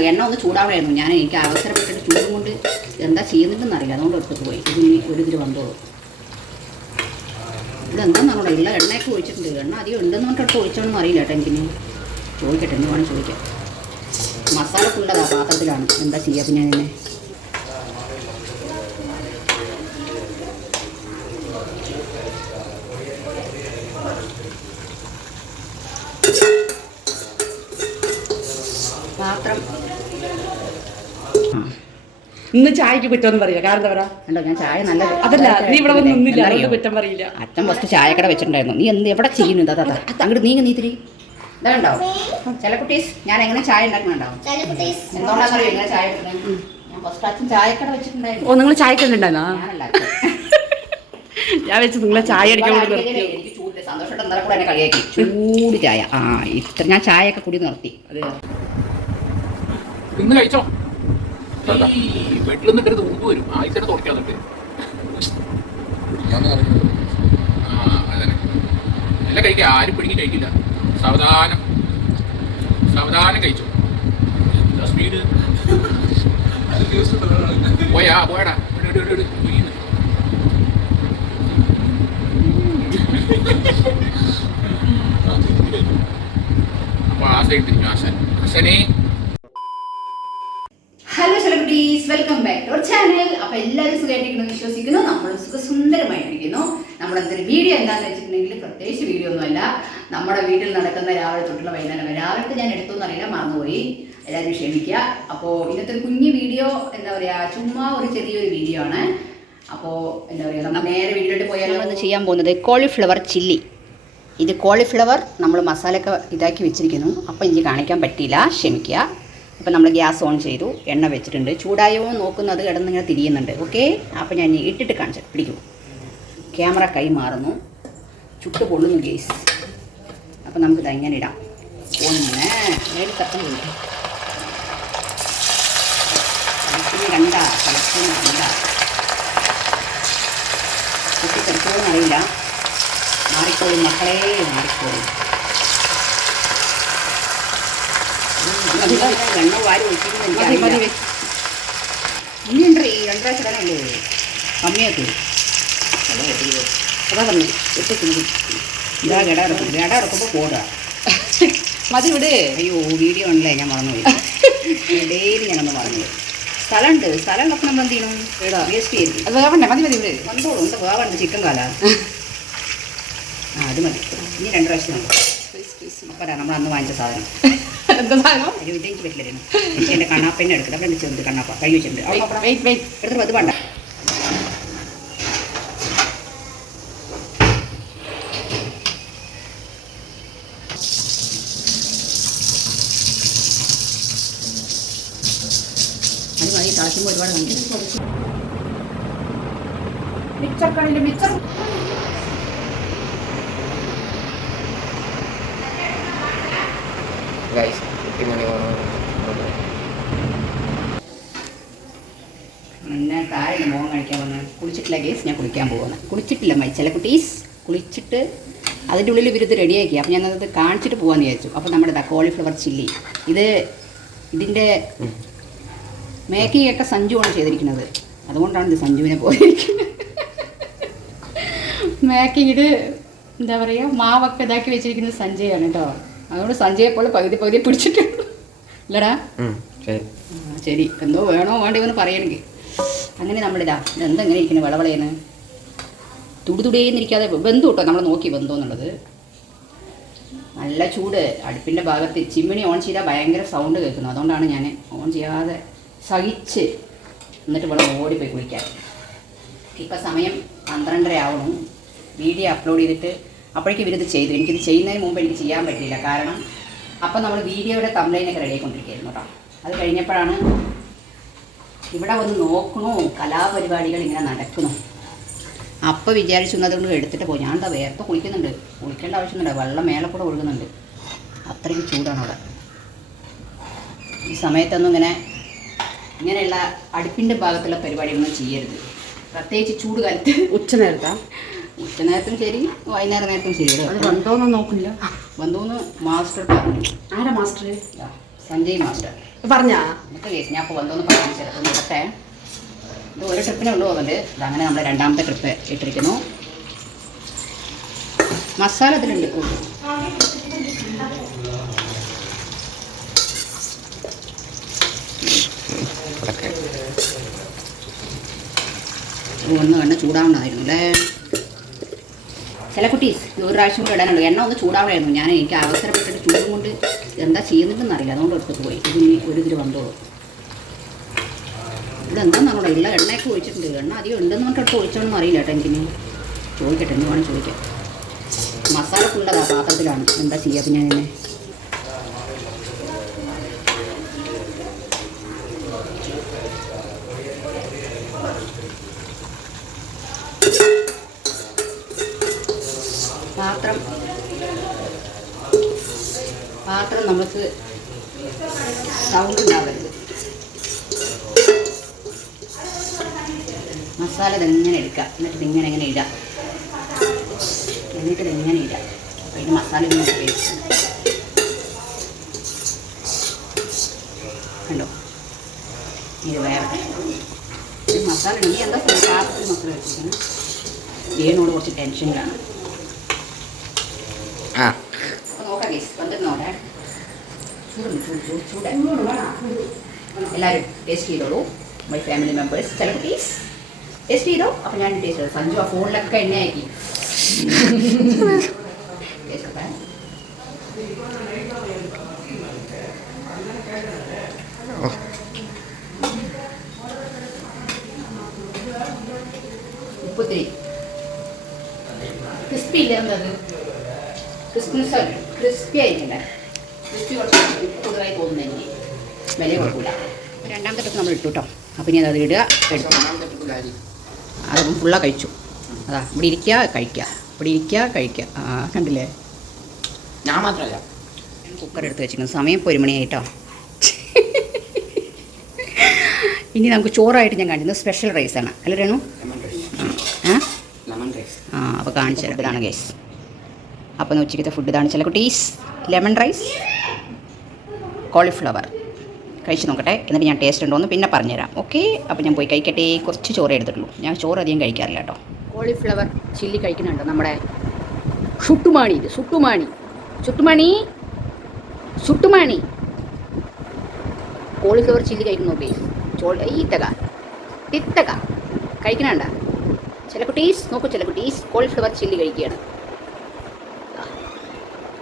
കണ്ടു എണ്ണ ഒന്ന് ചൂടാവണമായിരുന്നു. എനിക്ക് അവസരപ്പെട്ടിട്ട് ചൂടും കൊണ്ട് എന്താ ചെയ്യുന്നുണ്ടെന്ന് അറിയില്ല, അതുകൊണ്ട് എടുത്തിട്ട് പോയി. ഇതിന് ഒരു ഇതിൽ വന്നോളൂ. ഇതെന്താണെന്നാണോ ഉള്ള എണ്ണയൊക്കെ ഒഴിച്ചിട്ടുണ്ട്. എണ്ണ അധികം ഉണ്ടെന്ന് പറഞ്ഞിട്ട് ഒഴിച്ചോണെന്ന് അറിയില്ല കേട്ടോ. എനിക്കിനി ചോദിക്കട്ടെ, എന്ന് വേണം ചോദിക്കാം. മസാല ഫുള്ളതാ പാത്രത്തിലാണ്, എന്താ ചെയ്യുക പിന്നെ അതിനെ. പാത്രം ഇന്ന് ചായക്ക് കുറ്റം പറയാ. കാരണം എന്താ പറയാ, കണ്ടോ ഞാൻ ചായ നല്ല അതല്ല, നീ ഇവിടെ വന്നില്ല കുറ്റം പറയില്ല. അച്ഛൻ ഫസ്റ്റ് ചായക്കട വെച്ചിട്ടുണ്ടായിരുന്നു. നീ എവിടെ ചെയ്യുന്നു? ഇതാ അങ്ങോട്ട് നീ തിരി. ഇതാ ഉണ്ടോ ചില കുട്ടീസ് ഞാൻ എങ്ങനെ ചായ ഉണ്ടാക്കുന്നുണ്ടാവും. എന്തുകൊണ്ടാണെന്നറിയോ ഇങ്ങനെ ചായ ഞാൻ ഫസ്റ്റ് അച്ഛൻ ചായക്കട വെച്ചിട്ടുണ്ടായിരുന്നു. ഓ, നിങ്ങൾ ചായക്കട ഉണ്ടായിരുന്നോ? ഞാനല്ല, ഞാൻ വെച്ച് നിങ്ങളെ ചായ അടിക്കാൻ എനിക്ക് ചൂട് സന്തോഷമായിട്ട് എന്താ കൂടെ എന്നെ കളിയാക്കി ചൂട് ചായ. ഇത്ര ഞാൻ ചായയൊക്കെ കൂടി നിർത്തി. ഇന്ന് കഴിച്ചോ? ബെഡിൽ നിന്നിട്ട് മുമ്പ് വരും ആയിരത്തി തുടക്കാൻ നിന്നിട്ട് എല്ലാം കഴിക്കുക. ആരും പിടിക്കും കഴിക്കില്ല. സാവധാനം കഴിച്ചു. സ്പീഡ് പോയടാ. അപ്പൊ ആ സൈഡ് തിരിഞ്ഞു ആശാനെ. Hello celebrities, welcome back to our channel. അപ്പോൾ എല്ലാവരും സുഖമായിട്ടിരിക്കുന്നു വിശ്വസിക്കുന്നു. നമ്മൾ സുഖസുന്ദരമായിട്ടിരിക്കുന്നു. നമ്മുടെ എന്തൊരു വീഡിയോ എന്താണെന്ന് വെച്ചിട്ടുണ്ടെങ്കിൽ പ്രത്യേകിച്ച് വീഡിയോ ഒന്നുമല്ല, നമ്മുടെ വീട്ടിൽ നടക്കുന്ന രാവിലെ തൊട്ടുള്ള വൈകുന്നേരം വരെ. രാവിലത്തെ ഞാൻ എടുത്തോന്ന് അറിയില്ല, മറന്നുപോയി, എല്ലാവരും ക്ഷമിക്കുക. അപ്പോൾ ഇന്നത്തെ ഒരു കുഞ്ഞു വീഡിയോ, എന്താ പറയുക, ചുമ്മാ ഒരു ചെറിയൊരു വീഡിയോ ആണ്. അപ്പോൾ എന്താ പറയുക, നമ്മൾ നേരെ വീട്ടിലോട്ട് പോയാൽ നമ്മൾ ചെയ്യാൻ പോകുന്നത് കോളിഫ്ലവർ ചില്ലി. ഇത് കോളിഫ്ലവർ നമ്മൾ മസാലയൊക്കെ ഇതാക്കി വെച്ചിരിക്കുന്നു. അപ്പോൾ എനിക്ക് കാണിക്കാൻ പറ്റിയില്ല, ക്ഷമിക്കുക. അപ്പോൾ നമ്മൾ ഗ്യാസ് ഓൺ ചെയ്തു, എണ്ണ വെച്ചിട്ടുണ്ട്. ചൂടായോ നോക്കുന്നത് കിടന്നിങ്ങനെ തിരിയുന്നുണ്ട്. ഓക്കെ, അപ്പോൾ ഞാൻ ഇട്ടിട്ട് കാണിച്ചു പിടിക്കും. ക്യാമറ കൈ മാറുന്നു, ചുട്ട് പൊള്ളുന്നു ഗേസ്. അപ്പോൾ നമുക്കിത് ഇങ്ങനെ ഇടാം. ഒന്ന് നേരി തട്ടുന്നുണ്ട്, കണ്ട കുട്ടിക്കെടുത്തോന്ന് അറിയില്ല. മാറിക്കോളും മക്കളെ, മാറിക്കോളും. എണ്ണ വാരി ഒഴിക്കുന്നത് എനിക്കറിയില്ല. ഇനിയുണ്ട് ഈ 2 പ്രാവശ്യം ഇടാനല്ലേ കമ്മിയാക്കി. അതാ പറഞ്ഞു എത്തിക്കുന്നത്. ഇതാ ഗട ഇറക്കുമ്പോൾ പോടുക മതി വിട്. അയ്യോ വീഡിയോ ഉണ്ടല്ലേ, ഞാൻ മറന്നുപോയി. ഡെയിലി ഞാനൊന്ന് മറന്നുപോയി. സ്ഥലമുണ്ട്, സ്ഥലം ഉള്ളപ്പോൾ നമ്മൾ എന്ത് ചെയ്യണം? വേസ്റ്റ് ചെയ്യരുത്. അത് വേവണ്ടേ? മതി വിട്. വന്നോളൂ, ഉണ്ട് വേവണ്ട്. ചിക്കൻ കാല അത് മതി. ഇനി 2 പ്രാവശ്യം മതി. അപ്പോൾ നമ്മൾ അന്ന് വാങ്ങിച്ച സാധനം എന്താ സാധനം? അയ്യോ ഇതെനിക്ക് പറ്റില്ലായിരുന്നു. എനിക്ക് എൻ്റെ കണ്ണാപ്പന്നെ എടുക്കണം. അവിടെ ചെറുത് കണ്ണാപ്പ കൈ വെച്ചിട്ടുണ്ട്. എടുത്തിട്ട് അത് വേണ്ട. അത് മതി. താഴ്ചയുമ്പോൾ ഒരുപാട് മിക്സർ കണിൻ്റെ മിക്സർ ഞാൻ താഴെ മോൻ കഴിക്കാൻ വന്ന് കുളിച്ചിട്ടില്ല ഗേസ്. ഞാൻ കുളിക്കാൻ പോകുന്നത്. കുളിച്ചിട്ടില്ല ചില കുട്ടീസ് കുളിച്ചിട്ട് അതിൻ്റെ ഉള്ളിൽ ഇവരിത് റെഡിയാക്കി. അപ്പോൾ ഞാനത് കാണിച്ചിട്ട് പോകാമെന്ന് വിചാരിച്ചു. അപ്പോൾ നമ്മുടെ കോളിഫ്ലവർ ചില്ലി, ഇതിൻ്റെ മേക്കിംഗ് ഒക്കെ സഞ്ജുവാണ് ചെയ്തിരിക്കുന്നത്. അതുകൊണ്ടാണ് ഇത് സഞ്ജുവിനെ പോയിരിക്കുന്നത്. മേക്കിംഗ് ഇത് എന്താ പറയുക, മാവൊക്കെ ഇതാക്കി വെച്ചിരിക്കുന്നത് സഞ്ജയാണ് കേട്ടോ. അതുകൊണ്ട് സഞ്ജയെ പോലെ പകുതി പിടിച്ചിട്ടുണ്ട് ഇല്ലടാ. ശരി, എന്തോ വേണോ വേണ്ടോന്ന് പറയണമെങ്കിൽ അങ്ങനെ നമ്മളിതാ ഇതെന്താ ഇങ്ങനെ ഇരിക്കുന്നത് വിളവളയെന്ന് തുടിതുടേന്നിരിക്കാതെ വെന്തു കേട്ടോ. നമ്മൾ നോക്കി വെന്തോ എന്നുള്ളത്. നല്ല ചൂട് അടുപ്പിൻ്റെ ഭാഗത്ത്. ചിമ്മിണി ഓൺ ചെയ്താൽ ഭയങ്കര സൗണ്ട് കേൾക്കുന്നു. അതുകൊണ്ടാണ് ഞാൻ ഓൺ ചെയ്യാതെ സഹിച്ച് എന്നിട്ട് ഇവിടെ ഓടിപ്പോയി കുളിക്കാൻ. ഇപ്പം സമയം 12:30 ആവണം. വീഡിയോ അപ്ലോഡ് ചെയ്തിട്ട് അപ്പോഴേക്കും ഇവരിത് ചെയ്തു. എനിക്കിത് ചെയ്യുന്നതിന് മുമ്പ് എനിക്ക് ചെയ്യാൻ പറ്റില്ല. കാരണം അപ്പം നമ്മൾ വീഡിയോയുടെ തംബ്ലൈനൊക്കെ റെഡി ആയിക്കൊണ്ടിരിക്കുകയായിരുന്നു കേട്ടോ. അത് കഴിഞ്ഞപ്പോഴാണ് ഇവിടെ വന്ന് നോക്കണോ കലാപരിപാടികൾ ഇങ്ങനെ നടക്കണോ. അപ്പോൾ വിചാരിച്ചു അതുകൊണ്ട് എടുത്തിട്ട് പോയി. ഞാൻ എന്താ വേർത്ത് കുളിക്കുന്നുണ്ട്. കുളിക്കേണ്ട ആവശ്യമൊന്നുമില്ല, വെള്ളം മേലെ കൂടെ ഒഴുകുന്നുണ്ട്. അത്രയ്ക്ക് ചൂടാണ് അവിടെ. ഈ സമയത്തൊന്നും ഇങ്ങനെയുള്ള അടുപ്പിൻ്റെ ഭാഗത്തുള്ള പരിപാടികളൊന്നും ചെയ്യരുത്, പ്രത്യേകിച്ച് ചൂട് കാലത്ത്. ഉച്ചനേരത്തും ശരി, വൈകുന്നേരം നേരത്തും ശരി. അത് വന്നോന്നും നോക്കില്ല. വന്നോന്ന് മാസ്റ്റർ പറഞ്ഞു. ആരാ മാസ്റ്റർ? സഞ്ജയ് മാസ്റ്റർ. പറഞ്ഞാ നമുക്ക് കേസ് ഞാൻ അപ്പോൾ വന്നോന്ന് പറയാൻ ചിലപ്പോൾ നോക്കട്ടെ. ഇത് ഒരു ട്രിപ്പിനെ ഉള്ളു പോകുന്നുണ്ട്. ഇതങ്ങനെ നമ്മൾ രണ്ടാമത്തെ ട്രിപ്പ് ഇട്ടിരിക്കുന്നു. മസാല ഇതിലുണ്ട് കൂടുതൽ. ഒന്ന് എണ്ണ ചൂടാവണമായിരുന്നു അല്ലേ. ചില കുട്ടീസ് ഒരു പ്രാവശ്യം കൂടെ ഇടാനുള്ളൂ. എണ്ണ ഒന്ന് ചൂടാവണമായിരുന്നു. എനിക്ക് അവസരപ്പെട്ടിട്ട് ചൂടും കൊണ്ട് എന്താ ചെയ്യുന്നുണ്ടെന്ന് അറിയില്ല. അതുകൊണ്ട് എടുത്തിട്ട് പോയി. ഇതിന് ഒരു ഇതിൽ വന്നോളൂ. ഇവിടെ എന്താണെന്നാണോ ഉള്ള എണ്ണയൊക്കെ ഒഴിച്ചിട്ടുണ്ട്. എണ്ണ അധികം ഉണ്ടെന്ന് പറഞ്ഞിട്ട് എടുത്ത് ഒഴിച്ചോണെന്ന് അറിയില്ല കേട്ടോ. എനിക്കിനി ചോദിക്കട്ടെ, എന്ത് വേണം ചോദിക്കാം. മസാല ഫുള്ളതാ പാത്രത്തിലാണ്. എന്താ ചെയ്യുക പിന്നെ അതിനെ. പാത്രം നമുക്ക് സൗണ്ട് ഉണ്ടാവരുത്. മസാല ഇതെങ്ങനെ എടുക്കുക, എന്നിട്ട് ഇതിങ്ങനെ ഇങ്ങനെ ഇടാം. എന്നിട്ട് ഇതെങ്ങനെ ഇടാം. അപ്പോൾ ഇതിന് മസാല ഇങ്ങനെ പേസ്റ്റ് കണ്ടോ. ഇത് വേറെ മസാല ഇനി എന്താ പാത്രത്തിൽ മസാല വെച്ചിരിക്കുന്നത്. ഏനോട് കുറച്ച് ടെൻഷനിലാണ്. അപ്പോൾ നോക്കാം ഗൈസ്, വന്നിരുന്നോടെ ചൂട് എല്ലാവരും ടേസ്റ്റ് ചെയ്തോളൂ. മൈ ഫാമിലി മെമ്പേഴ്സ് ചില കുട്ടീസ് ടേസ്റ്റ് ചെയ്തോ. അപ്പോൾ ഞാൻ ടേസ്റ്റ് ചെയ്തു. സഞ്ജു ആ ഫോണിലൊക്കെ എണ്ണയാക്കി ഉപ്പത്തിരി ക്രിസ്പി ഇല്ല. എന്തത് ക്രിസ്പി ആയിരിക്കണ്ടേ. ക്രിസ്പി കുറച്ച് കൂടുതലായി തോന്നുന്നു. എനിക്ക് വില കുഴപ്പമില്ല. രണ്ടാമത്തെ ട്രിപ്പ് നമ്മൾ ഇട്ടു കേട്ടോ. അപ്പം ഇനി അത് ഇടുക, എടുത്തു. അത് ഫുള്ളാக കഴിച്ചു. അതാ ഇവിടെ ഇരിക്കുക കഴിക്കുക, ഇവിടെ ഇരിക്കുക കഴിക്കുക. ആ കണ്ടില്ലേ. ഞാൻ മാത്രമല്ല, കുക്കർ എടുത്ത് വെച്ചിരിക്കുന്നത്. സമയം ഇപ്പോൾ 1 മണിയായിട്ടോ. ഇനി നമുക്ക് ചോറായിട്ട് ഞാൻ കാണിക്കുന്നത് സ്പെഷ്യൽ റൈസാണ് അല്ലേ രേണു? അപ്പോൾ കാണിച്ചു തരാം. ഇതാണ് ഗൈസ്. അപ്പോൾ ഉച്ചയ്ക്കത്തെ ഫുഡ് ഇതാണ്. ചില കുട്ടീസ് ലെമൺ റൈസ് കോളിഫ്ലവർ കഴിച്ച് നോക്കട്ടെ. എന്നിട്ട് ഞാൻ ടേസ്റ്റ് ഉണ്ടോ എന്ന് പിന്നെ പറഞ്ഞുതരാം. ഓക്കെ, അപ്പോൾ ഞാൻ പോയി കഴിക്കട്ടെ. കുറച്ച് ചോറ് എടുത്തിട്ടുള്ളൂ. ഞാൻ ചോറ് അധികം കഴിക്കാറില്ല കേട്ടോ. കോളിഫ്ലവർ ചില്ലി കഴിക്കുന്നുണ്ട് നമ്മുടെ സുട്ടുമാണി. ഇത് സുട്ടുമാണി കോളിഫ്ലവർ ചില്ലി കഴിക്കുന്നു ഗൈസ്. തിത്തക കഴിക്കണണ്ട. ചില കുട്ടീസ് നോക്കൂ, ചില കുട്ടീസ് കോളിഫ്ലവർ ചില്ലി കഴിക്കുകയാണ്.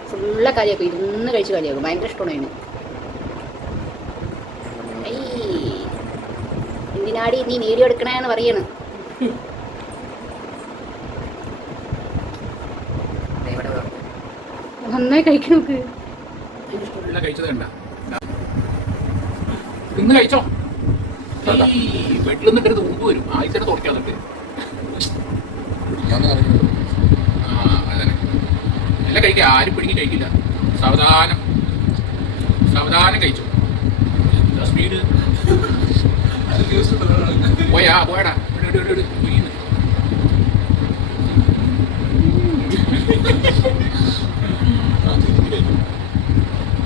ഫുള്ള കാര്യമാക്കും. ഇരുന്ന് കഴിച്ച് കാര്യമാക്കും. ഭയങ്കര ഇഷ്ടമാണ് അതിന്. എന്തിനാടി നീ വീഡിയോ എടുക്കണേന്ന് പറയണ്. നന്നായി കഴിക്കണം. നോക്ക് ഇന്ന് കഴിച്ചോ. വീട്ടിൽ നിന്നിട്ട് മുമ്പ് വരും. ആദ്യത്തെ തുറക്കാന്നിട്ട് അതന്നെ എല്ലാം കഴിക്കുക. ആരും പിടിങ്ങി കഴിക്കില്ല. സാവധാനം കഴിച്ചു. സ്പീഡ് പോയടാ.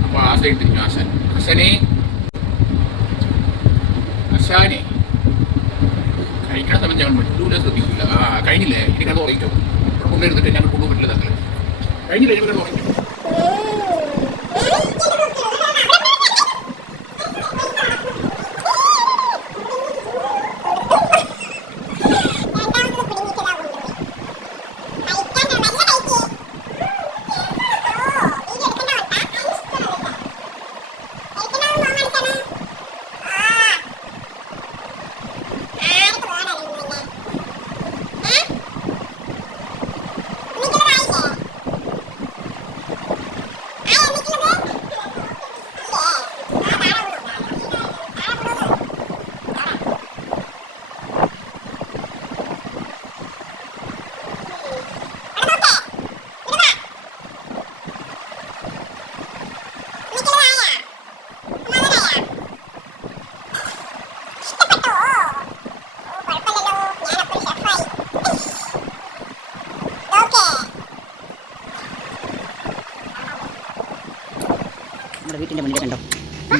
അപ്പൊ ആ സൈഡ് തിരിഞ്ഞു അശാനെ കഴിക്കണ സമയത്ത് ഞങ്ങൾ പറ്റൂല, ശ്രദ്ധിക്കില്ല. കഴിഞ്ഞില്ലേ, ഇനി കണ്ട് ഉറങ്ങിക്കോ. ഇവിടെ കൊണ്ടുവരുന്നിട്ട് ഞങ്ങൾ കൊണ്ടുപോയിട്ടില്ല. തങ്ങൾ കഴിഞ്ഞില്ല, ഇനി കണ്ട് ഉറങ്ങിക്കോ.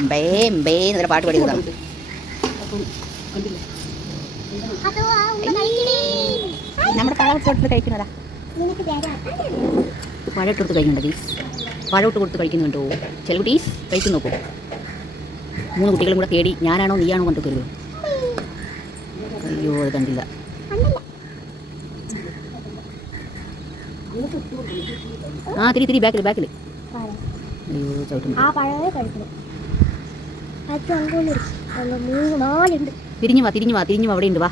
എംബേ എംബേ എന്നൊരു പാട്ട് പാടിയതാണ്. നമ്മുടെ പഴം ഇട്ട് കഴിക്കുന്നതാ. പഴം ഇട്ട് കൊടുത്ത് കഴിക്കുന്നുണ്ട് ടീസ്. പഴം ഇട്ട് കൊടുത്ത് കഴിക്കുന്നുണ്ടോ ചില കുട്ടീസ് കഴിച്ചു നോക്കൂ. 3 കുട്ടികളും കൂടെ തേടി ഞാനാണോ നീയാണോ കൊണ്ട് തരുമോ. അയ്യോ അത് കണ്ടില്ല. ആ തിരി ബാക്കിൽ അയ്യോ ചവിട്ടുന്നു. തിരിഞ്ഞു വാ അവിടെ ഉണ്ട് വാ.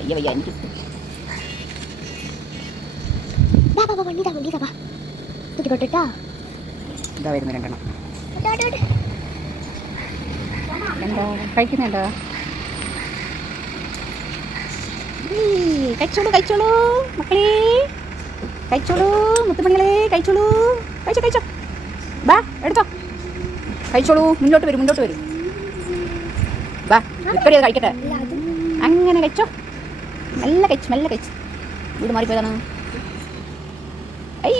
അയ്യ വയ്യ എനിക്ക് ഇതാ വരുന്നു 2 എണ്ണം. എന്താ കഴിക്കുന്നുണ്ടോ? കഴിച്ചോളൂ മക്കളെ, കഴിച്ചോളൂ മുത്തുമണികളെ, കഴിച്ചോ ബാ എടുത്തോ. കഴിച്ചോളൂ, മുന്നോട്ട് വരും ബാ. ഇപ്പഴേ കഴിക്കട്ടെ. അങ്ങനെ കഴിച്ചോ, മെല്ലെ കഴിച്ചു. വീട് മാറിപ്പോയതാണ്. ഐ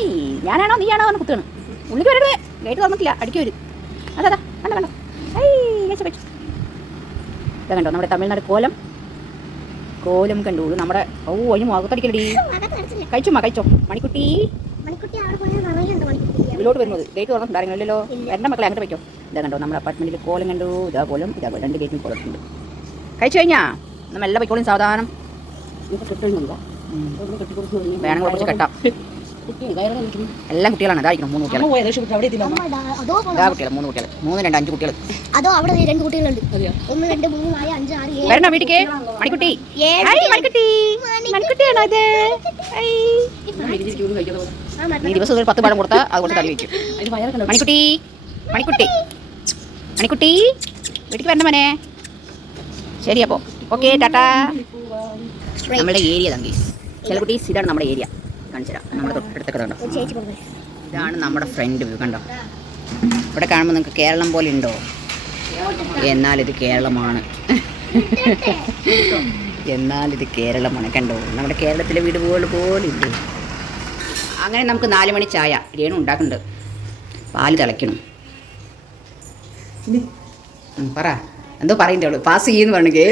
ഞാനാണോ നീയാണോ എന്ന് കുത്തുകയാണ്. ഉള്ളിക്ക് വരരുത്, ഗേറ്റ് തുറന്നിട്ടില്ല, അടിക്ക് വരും. അതാ കണ്ടോ ഐ കഴിച്ചു. ഇതാ കണ്ടോ നമ്മുടെ തമിഴ്നാട് കോലം കണ്ടു. നമ്മുടെ അതിന് മുഖത്തടിക്കലടി. കഴിച്ചോ മണിക്കുട്ടി. ഇതിലോട്ട് വരുന്നത് ഗേറ്റ് തുറന്നിട്ടുണ്ടായിരുന്നല്ലോ. എൻ്റെ മക്കളെ അങ്ങോട്ട് വയ്ക്കോ. ഇതാ കണ്ടോ നമ്മുടെ അപ്പാർട്ട്മെൻറ്റിൽ കോലം കണ്ടു. ഇതാ കോലം 2 ഗേറ്റിൽ കോലത്തുണ്ട്. കഴിച്ചു കഴിഞ്ഞാൽ നമ്മൾ എല്ലാം വയ്ക്കോളും സാവധാനം. വേണമെങ്കിൽ കുറച്ച് കെട്ടാം. എല്ലാം കുട്ടികളാണ്. ഇതായിരിക്കണം 3 കുട്ടികൾ. 3 കുട്ടികൾ 3 2 5 കുട്ടികൾ. അതോ അവിടെ 2 കുട്ടികളുണ്ട്. 1 2 3 4 5 6 7. വരണോ വീട്ടിക്ക് മണിക്കുട്ടി? മണിക്കുട്ടിയാണോ ഇത്? നീ ദിവസം ഒരു 10 പഴം കൊടുത്താൽ അതുകൊണ്ട് തടി വയ്ക്കും. മണിക്കുട്ടി വീട്ടിക്ക് വരണ മോനെ. ശരി അപ്പോൾ ഓക്കെ ടാറ്റാ. നമ്മുടെ ഏരിയ തങ്കീസ് ചില കുട്ടീസ്. ഇതാണ് നമ്മുടെ ഏരിയ. കാണിച്ചു തരാം. നമ്മുടെ തൊട്ടടുത്തൊക്കെ കണ്ടോ. ഇതാണ് നമ്മുടെ ഫ്രണ്ട് വ്യൂ കണ്ടോ. ഇവിടെ കാണുമ്പോൾ നിങ്ങൾക്ക് കേരളം പോലെ ഉണ്ടോ? എന്നാലിത് കേരളമാണ്. കണ്ടോ നമ്മുടെ കേരളത്തിലെ വീട് പോലെ ഇല്ലേ. അങ്ങനെ നമുക്ക് 4 മണി ചായ രേണു ഉണ്ടാക്കുന്നുണ്ട്. പാല് തിളയ്ക്കണം. പറ എന്തോ പറയുന്നുള്ളൂ. പാസ് ചെയ്യുമെന്ന് പറഞ്ഞേ.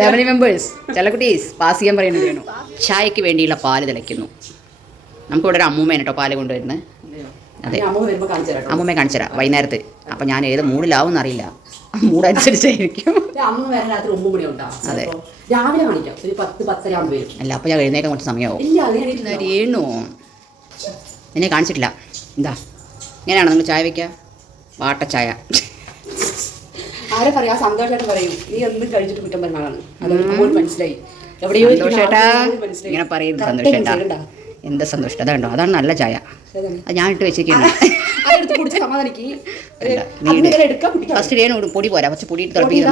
ഫാമിലി മെമ്പേഴ്സ് ചില കുട്ടീസ് പാസ് ചെയ്യാൻ പറയുന്നത് രേണു. ചായക്ക് വേണ്ടിയുള്ള പാല് തിളയ്ക്കുന്നു. നമുക്കിവിടെ ഒരു അമ്മൂമ്മയാണ് കേട്ടോ പാല് കൊണ്ടുവരുന്നത്. അതെ അമ്മൂമ്മയെ കാണിച്ചു തരാം വൈകുന്നേരത്ത്. അപ്പം ഞാൻ ഏത് മൂഡിലാവും എന്നറിയില്ല. മൂടനുസരിച്ചായിരിക്കും. അതെ രാവിലെ കാണിക്കാം. ഒരു 10-10:30 ആകുമ്പോൾ വരും. അല്ല അപ്പം ഞാൻ എഴുന്നേക്കാൻ കുറച്ച് സമയമാവും. രേണു എന്നെ കാണിച്ചിട്ടില്ല. എന്താ ഇങ്ങനെയാണോ നിങ്ങൾ ചായ വയ്ക്കുക? വാട്ടച്ചായ. ആരെ പറയാ സന്തോഷമായിട്ട് പറയും. നീ ഒന്നും കഴിച്ചിട്ട് കുറ്റം പറഞ്ഞാണ്. അതൊരു മനസ്സിലായി. എവിടെയോ സന്തോഷേട്ടാ ഇങ്ങനെ പറയുന്നത്. സന്തോഷേട്ടാ എന്താ സന്തോഷം. അതുണ്ടോ അതാണ് നല്ല ചായ. അത് ഞാൻ ഇട്ട് വെച്ചിരിക്കുന്നു. ഫസ്റ്റ് രേണു ഇടും. പൊടി പോരാ. പക്ഷെ പൊടി ഇട്ട് തിളപ്പിക്കുക.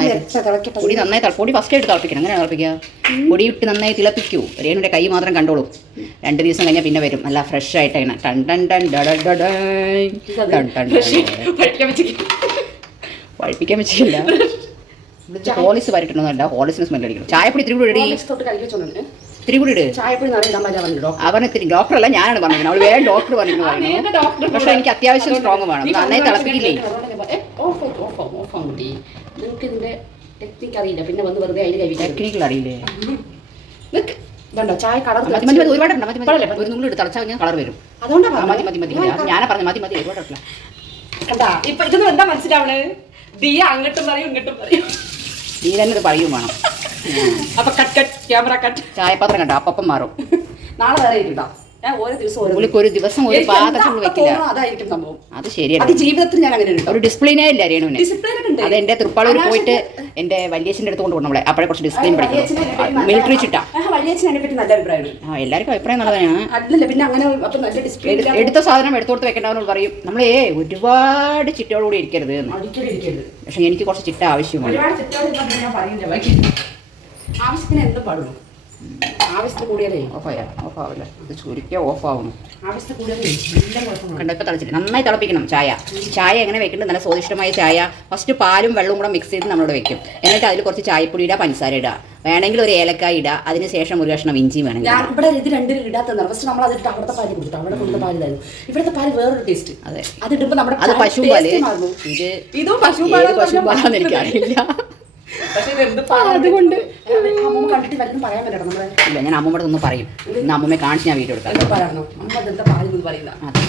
പൊടി നന്നായി പൊടി ഫസ്റ്റ് എടുത്ത് തിളപ്പിക്കണം. അങ്ങനെ തിളപ്പിക്കുക. പൊടി ഇട്ട് നന്നായി തിളപ്പിക്കൂ. രേണുവിൻ്റെ കൈ മാത്രം കണ്ടോളൂ. 2 ദിവസം കഴിഞ്ഞാൽ പിന്നെ വരും. നല്ല ഫ്രഷ് ആയിട്ടാണ്. പഴിപ്പിക്കാൻ വെച്ചില്ല. ഹോളിസ് വരട്ടണമെന്നല്ല. ഹോളിസിന് സ്മെല്ല് അടിക്കണം. ചായപ്പൊടി ഇത്തിരി കൂടി ഇടി. ഇത്തിരി കൂടി ഇട്. അവൻ ഇത്തിരി ഡോക്ടറല്ല ഞാനാണ് പറഞ്ഞത്. അവൾ വേറെ ഡോക്ടർ പറഞ്ഞു പറയുന്നു. പക്ഷെ എനിക്ക് അത്യാവശ്യം സ്ട്രോങ് വേണം. നന്നായി തിളപ്പിക്കില്ലേ. ടെക്നിക്കൽ അറിയില്ലേ. ഒരുപാട് ഒരു നുള്ളി എടുത്ത് തിളച്ചാൽ കഴിഞ്ഞാൽ കളർ വരും. മതി ഞാനാ പറഞ്ഞു മതി ഒരുപാട്. ഇപ്പൊ ഇതൊന്നും എന്താ മനസ്സിലാവണേ? ദിയ അങ്ങോട്ടും പറയും ഇങ്ങോട്ടും പറയും. നീ തന്നെ ഇത് പറയും വേണം. അപ്പൊ കട്ട് ക്യാമറ കട്ട്. ചായപാത്രം കണ്ടോ അപ്പം മാറും. നാളെ വേറെ ഇരിക്കട്ടോ. ഞാൻ ഓരോ ദിവസം ഒരു ദിവസം ഒരു പാത്രത്തിൽ വെക്കില്ല. അതായിരിക്കും സംഭവം. അത് ശരിയല്ല. അത് ജീവിതത്തിൽ ഞാൻ അങ്ങനെ ഒരു ഡിസിപ്ലിനേ ഇല്ല രേണുവിന്. അത് എന്റെ തൃപ്പാളൂർ പോയിട്ട് എന്റെ വലിയച്ഛൻ്റെ അടുത്ത് കൊണ്ട് പോകണം. അപ്പോഴെ കുറച്ച് ഡിസിപ്ലിൻ പഠിക്കണം. മിലിറ്ററി ചിട്ടാ. വലിയച്ഛനെ പറ്റി നല്ല അഭിപ്രായമാണ്. എല്ലാവർക്കും അഭിപ്രായം നല്ലതാണ്. അല്ലല്ല പിന്നെ അങ്ങനെ നല്ല ഡിസിപ്ലിൻ. എടുത്ത സാധനം എടുത്തോട്ട് വെക്കേണ്ടവരോട് പറയും നമ്മളെ ഒരുപാട് ചിട്ടയോടുകൂടി ഇരിക്കരുത് എന്ന്. പക്ഷെ എനിക്ക് കുറച്ച് ചിട്ട ആവശ്യമാണ്. ആവശ്യത്തിന് എന്തും പാടുള്ളൂ. ആവശ്യത്തിൽ കൂടിയാലേ ഓഫാവില്ല. ഇത് ചുരുക്കിയാൽ ഓഫാവുന്നു. ആവശ്യത്തിൽ കൂടിയാലേ എല്ലാം കുഴപ്പമാണ്. കണ്ടോ ഇപ്പോൾ തിളച്ചിട്ട് നന്നായി തിളപ്പിക്കണം ചായ. ചായ എങ്ങനെ വെക്കുന്നത്? നല്ല സ്വാദിഷ്ടമായ ചായ ഫസ്റ്റ് പാലും വെള്ളവും കൂടെ മിക്സ് ചെയ്ത് നമ്മളോട് വെക്കും. എന്നിട്ട് അതിൽ കുറച്ച് ചായപ്പൊടി ഇടുക, പഞ്ചസാര ഇടുക, വേണമെങ്കിൽ ഒരു ഏലക്കായ ഇടുക, അതിന് ശേഷം ഒരു കഷ്ണം ഇഞ്ചി വേണമെങ്കിൽ. ഞാൻ ഇവിടെ ഇത് രണ്ടിനും ഇടാത്ത ഫസ്റ്റ് നമ്മൾ അതിട്ട് അവിടുത്തെ പാല് കൊടുത്തു. അവിടെ കൊടുത്ത പാലിലായിരുന്നു. ഇവിടുത്തെ പാല് വേറൊരു ടേസ്റ്റ്. അതെ, അതിടുമ്പോൾ നമ്മുടെ അത് പശു പാല്. ഇതും പശു പാലാന്ന് എനിക്കറിയില്ല. പക്ഷേ ഇതെന്ത് അതുകൊണ്ട് അമ്മ കണ്ടിട്ട് വല്ലതും പറയാൻ പറ്റണം നമ്മളെ. ഇല്ല, ഞാൻ അമ്മൂമ്മയുടെ ഒന്ന് പറയും. ഇന്ന് അമ്മൂമ്മയെ കാണിച്ച് ഞാൻ വീഡിയോ എടുക്കാം. പറയണോ അമ്മ അതെന്താ പാലെന്ന് പറയുന്ന? അതെ,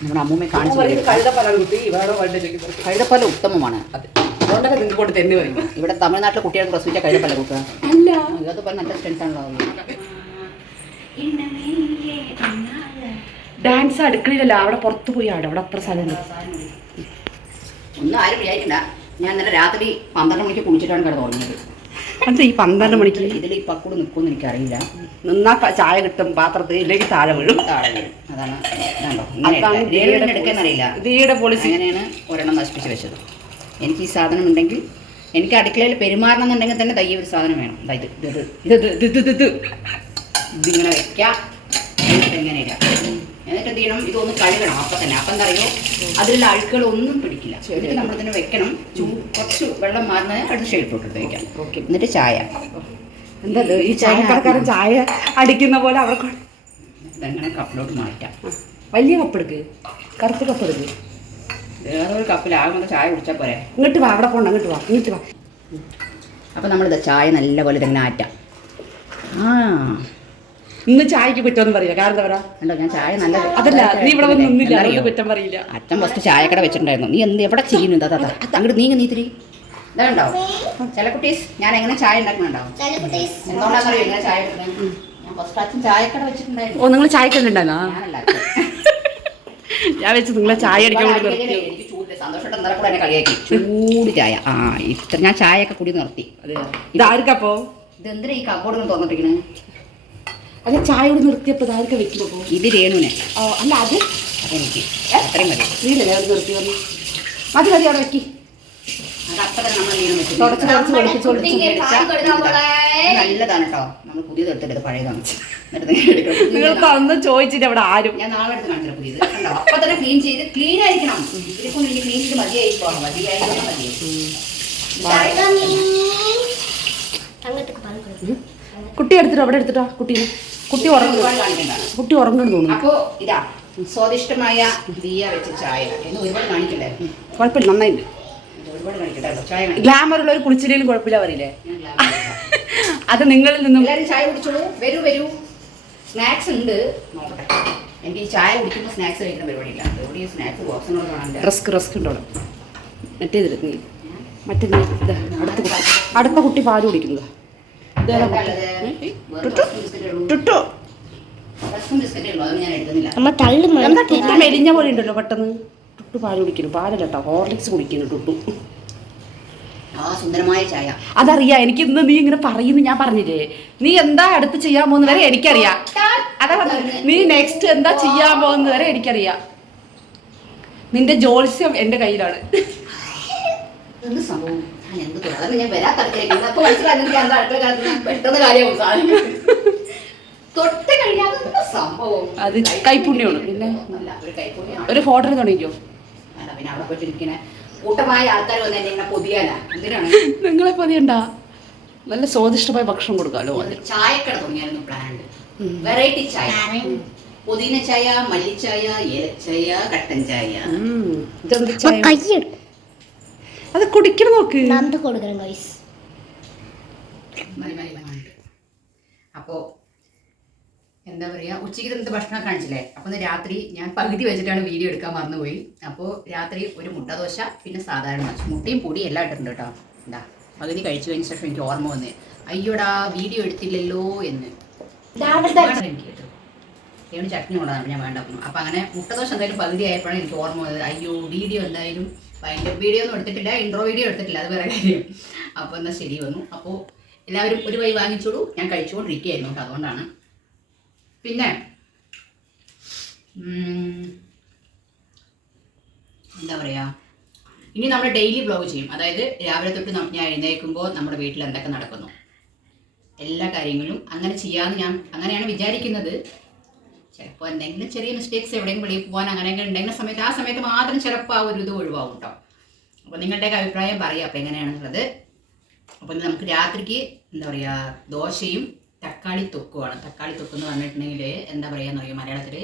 നമ്മുടെ അമ്മൂമ്മയെ കാണിച്ച്. കഴുതപ്പാലാണ് കുട്ടി വേണോ വേണ്ട ചോദിക്കുന്നത്. കഴുതപ്പാല ഉത്തമമാണ്. അതെ, അതുകൊണ്ടൊക്കെ നിങ്ങൾക്ക് കൊണ്ട് തന്നെ പറയും. ഇവിടെ തമിഴ്നാട്ടിലെ കുട്ടികൾക്ക് പ്രസവിച്ച കഴുതപ്പാല കൂട്ടുക. അല്ല, അതുപോലെ നല്ല സ്ട്രെങ്ത് ആണല്ലോ. ഡാൻസ് അടുക്കളയിലല്ല, അവിടെ പുറത്ത് പോയി ആടും. അവിടെ അത്ര സ്ഥലമുണ്ട്. ഒന്നും ആരും വിചാരിക്കണ്ട, ഞാൻ ഇന്നലെ രാത്രി 12 മണിക്ക് കുളിച്ചിട്ടാണ് കിടന്ന് ഉറങ്ങിയത്. അത് ഈ 12 മണിക്ക് ഇതിൽ ഈ പക്കൂട് നിൽക്കുമെന്ന് എനിക്കറിയില്ല. നിന്നാ ചായ കിട്ടും പാത്രത്തിൽ, ഇല്ലെങ്കിൽ താഴെ വീഴും. താഴെ വീഴും. അതാണ് എടുക്കാന്നറിയില്ല. ഇതിയുടെ പോളിസി. അങ്ങനെയാണ് ഒരെണ്ണം നശിപ്പിച്ച് വെച്ചത്. എനിക്ക് ഈ സാധനം ഉണ്ടെങ്കിൽ, എനിക്ക് അടുക്കളയിൽ പെരുമാറണം എന്നുണ്ടെങ്കിൽ തന്നെ തയ്യ ഒരു സാധനം വേണം. ഇതിങ്ങനെ വെക്കാം, എങ്ങനെ ഇല്ല. എന്നിട്ട് എന്ത് ചെയ്യണം? ഇതൊന്ന് കഴുകണം അപ്പം തന്നെ. അപ്പം എന്താ അറിയോ, അതിലുള്ള അഴുക്കുകളൊന്നും പിടിക്കില്ല. എന്നിട്ട് നമ്മളിതിനെ വെക്കണം. കുറച്ച് വെള്ളം മാറുന്നത് അടുത്ത ഷെയ്ഡിലോട്ട് വയ്ക്കാം. ഓക്കെ, എന്നിട്ട് ചായ. എന്താ ഈ ചായക്കടക്കാരൻ ചായ അടിക്കുന്ന പോലെ അവിടെ ഇതെങ്ങനെ കപ്പിലോട്ട് മാറ്റാം. വലിയ കപ്പെടുക്ക്, കറുപ്പ് കപ്പെടുക്ക്. വേറെ ഒരു കപ്പിലാകുമ്പോൾ ചായ കുടിച്ചാൽ പോരെ. ഇങ്ങോട്ട് വാ, അവിടെ പോണ്ട, ഇങ്ങോട്ട് വാ, ഇങ്ങോട്ട് വാ. അപ്പം നമ്മളിത് ചായ നല്ലപോലെ ഇതെങ്ങനെ ആറ്റാം. ഇന്ന് ചായക്ക് കുറ്റം പറയാ. കാരണം എന്താ പറയാ, ഉണ്ടോ, ഞാൻ ചായ നല്ല. അതല്ല, നീ ഇവിടെ വന്ന് നിന്നില്ല, അതുകൊണ്ട് കുറ്റം പറയില്ല. അച്ഛൻ ഫസ്റ്റ് ചായക്കട വെച്ചിട്ടുണ്ടായിരുന്നു. നീ എന്ത് എവിടെ ചെയ്യുന്നു? അങ്ങോട്ട് നീ തിരി. ഇതാണ്ടാവും ചില കുട്ടീസ് ഞാൻ എങ്ങനെ ചായ ഉണ്ടാക്കുന്നുണ്ടാവും. എന്തുകൊണ്ടാണെന്നറിയോ എങ്ങനെ ചായ എടുക്കുന്നത്? ഞാൻ ഫസ്റ്റ് അച്ഛൻ ചായക്കട വെച്ചിട്ടുണ്ടായിരുന്നു. ഓ, നിങ്ങൾ ചായക്കല്ലുണ്ടായിരുന്നോ? ഞാനല്ല, ഞാൻ വെച്ച് നിങ്ങളെ ചായ അടിക്കാൻ എനിക്ക് ചൂട് സന്തോഷമായിട്ട് എന്താ കൂടെ എന്നെ കളിയാക്കി. ചൂട് ചായ. ഇത്ര ഞാൻ ചായയൊക്കെ കൂടി നിർത്തി. ഇതാർക്കപ്പോ ഇതെന്തിനാ ഈ കപ്പോട് തോന്നിട്ടിരിക്കണേ? അല്ല, ചായ കൂടി നിർത്തിയപ്പോ ഇതാർക്ക വെക്കുമ്പോ? ഇത് രേണുവിനെ. അല്ല, അത് എനിക്ക് അത്രയും മതി. നീലല്ലേ അത് നിർത്തി വന്നു. മതി മതി, അവിടെ വെക്കി. അതപ്പം തന്നെ നമ്മൾ വീണ് വെച്ചു. നല്ലതാണ് കേട്ടോ. നമ്മൾ പുതിയത് എടുത്തിട്ട് പഴയതാണ്. നിങ്ങൾ തന്ന് ചോദിച്ചിട്ട് അവിടെ ആരും. ഞാൻ നാളെ എടുത്ത് കാണിച്ചില്ല പുതിയത്. അപ്പം തന്നെ ക്ലീൻ ചെയ്ത് ക്ലീൻ ആയിരിക്കണം. ഇതിപ്പം എനിക്ക് ക്ലീൻ ചെയ്ത് മതിയായി പോകണം. മതിയായി കുട്ടി എടുത്തിട്ടോ, അവിടെ എടുത്തിട്ടോ. കുട്ടി ഉറങ്ങുന്നു തോന്നുന്നു. അപ്പോ ഇതാ സ്വാദിഷ്ടമായ ദിയ വെച്ച ചായ. എന്ന് ഒരുപാട് കാണിക്കല്ലേ? കുഴപ്പമില്ല, നന്നായിട്ട്. ഒരുപാട് കാണിക്കട്ടെ. ചായ ഗ്ലാമർ ഉള്ള ഒരു കുളിച്ചില്ലേലും കുഴപ്പമില്ല പറയില്ലേ? അത് നിങ്ങളിൽ നിന്നും. എല്ലാവരും ചായ കുടിച്ചോളൂ. വരൂ. സ്നാക്സ് ഉണ്ട്, നോക്കട്ടെ. എനിക്ക് ഈ ചായ കുടിക്കുമ്പോൾ സ്നാക്സ് കഴിക്കുന്ന പരിപാടിയില്ല. എവിടെ സ്നാക്സ് ബോക്സിനോട് കാണാൻ റസ്ക് ഉണ്ടോളൂ. അടുത്ത കുട്ടി പാല് കുടിക്കുന്നത്. മെലിഞ്ഞ പോലെ ഉണ്ടല്ലോ പെട്ടെന്ന്. ടുട്ടു പാല് കുടിക്കുന്നു. പാലല്ല കേട്ടോ, ഹോർലിക്സ് കുടിക്കുന്നു ടുട്ടു. സുന്ദരമായ ചായ. അതറിയാം എനിക്ക്. ഇന്ന് നീ ഇങ്ങനെ പറയുന്നു, ഞാൻ പറഞ്ഞില്ലേ നീ എന്താ അടുത്ത് ചെയ്യാൻ പോകുന്ന വരെ എനിക്കറിയാം. അതാ പറഞ്ഞത്, നീ നെക്സ്റ്റ് എന്താ ചെയ്യാൻ പോകുന്നത് വരെ എനിക്കറിയാം. നിന്റെ ജോത്സ്യം എന്റെ കയ്യിലാണ്. അത് കൈപ്പുണ്യമാണ്. പിന്നെ ഒരു ഫോട്ടോ തുടങ്ങിക്കോ. പിന്നെ അവിടെ പോയിട്ടിരിക്കണേ കൂട്ടമായ ആൾക്കാർ വന്ന് എന്നെ ഇങ്ങനെ പൊതിയാനാ. എന്തിനാണ് നിങ്ങളെ പൊതിയണ്ട? നല്ല സ്വാദിഷ്ടമായ ഭക്ഷണം കൊടുക്കാമല്ലോ. ചായക്കട തുടങ്ങിയായിരുന്നു പ്ലാൻ. വെറൈറ്റി ചായ, പുതിന ചായ, മല്ലിച്ചായ, ഏലച്ചായ, കട്ടൻ ചായ. അത് കുടിക്കണം നോക്ക്. അപ്പോ എന്താ പറയുക, ഉച്ചയ്ക്ക് തന്നത്തെ ഭക്ഷണം കാണിച്ചില്ലേ? അപ്പോൾ രാത്രി ഞാൻ പകുതി വെച്ചിട്ടാണ് വീഡിയോ എടുക്കാൻ മറന്നുപോയി. അപ്പോൾ രാത്രി ഒരു മുട്ട ദോശ, പിന്നെ സാധാരണ മുട്ടയും പൊടിയും എല്ലാം ഇട്ടിട്ടുണ്ട് കേട്ടോ. എന്താ പകുതി കഴിച്ചു കഴിഞ്ഞ ശേഷം എനിക്ക് ഓർമ്മ വന്നേ, അയ്യോടാ വീഡിയോ എടുത്തില്ലല്ലോ എന്ന്. എനിക്ക് കേട്ടു എവിടെ ചട്നി കൊണ്ടാണ് ഞാൻ വേണ്ടാക്കുന്നു. അപ്പോൾ അങ്ങനെ മുട്ട ദോശ എന്തായാലും പകുതി ആയപ്പോഴാണ് എനിക്ക് ഓർമ്മ വന്നത്, അയ്യോ വീഡിയോ എന്തായാലും ഭയങ്കര വീഡിയോ ഒന്നും എടുത്തിട്ടില്ല, ഇൻട്രോ വീഡിയോ എടുത്തിട്ടില്ല, അത് വേറെ കാര്യം. അപ്പോൾ എന്നാൽ ശരി വന്നു. അപ്പോൾ എല്ലാവരും ഒരു വഴി വാങ്ങിച്ചോളൂ. ഞാൻ കഴിച്ചുകൊണ്ടിരിക്കുകയായിരുന്നു കേട്ടോ, അതുകൊണ്ടാണ്. പിന്നെ എന്താ പറയുക, ഇനി നമ്മൾ ഡെയിലി വ്ലോഗ് ചെയ്യും. അതായത് രാവിലെ തൊട്ട് ഞാൻ എഴുന്നേൽക്കുമ്പോൾ നമ്മുടെ വീട്ടിൽ എന്തൊക്കെ നടക്കുന്നു. എല്ലാ കാര്യങ്ങളും അങ്ങനെ ചെയ്യാമെന്ന് ഞാൻ അങ്ങനെയാണ് വിചാരിക്കുന്നത്. ചിലപ്പോൾ എന്തെങ്കിലും ചെറിയ മിസ്റ്റേക്സ് എവിടെയെങ്കിലും വെളിയിൽ പോകാൻ അങ്ങനെയൊക്കെ ഉണ്ടെങ്കിൽ സമയത്ത് ആ സമയത്ത് മാത്രം ചിലപ്പോൾ ആ ഒരു ഇത് ഒഴിവാകും കേട്ടോ. അപ്പോൾ നിങ്ങളുടെയൊക്കെ അഭിപ്രായം പറയാം അപ്പോൾ എങ്ങനെയാണെന്നുള്ളത്. അപ്പോൾ നമുക്ക് രാത്രിക്ക് എന്താ പറയുക ദോശയും തക്കാളി തൊക്കുമാണ്. തക്കാളി തൊക്ക് എന്ന് പറഞ്ഞിട്ടുണ്ടെങ്കിൽ എന്താ പറയുക അറിയാം മലയാളത്തിൽ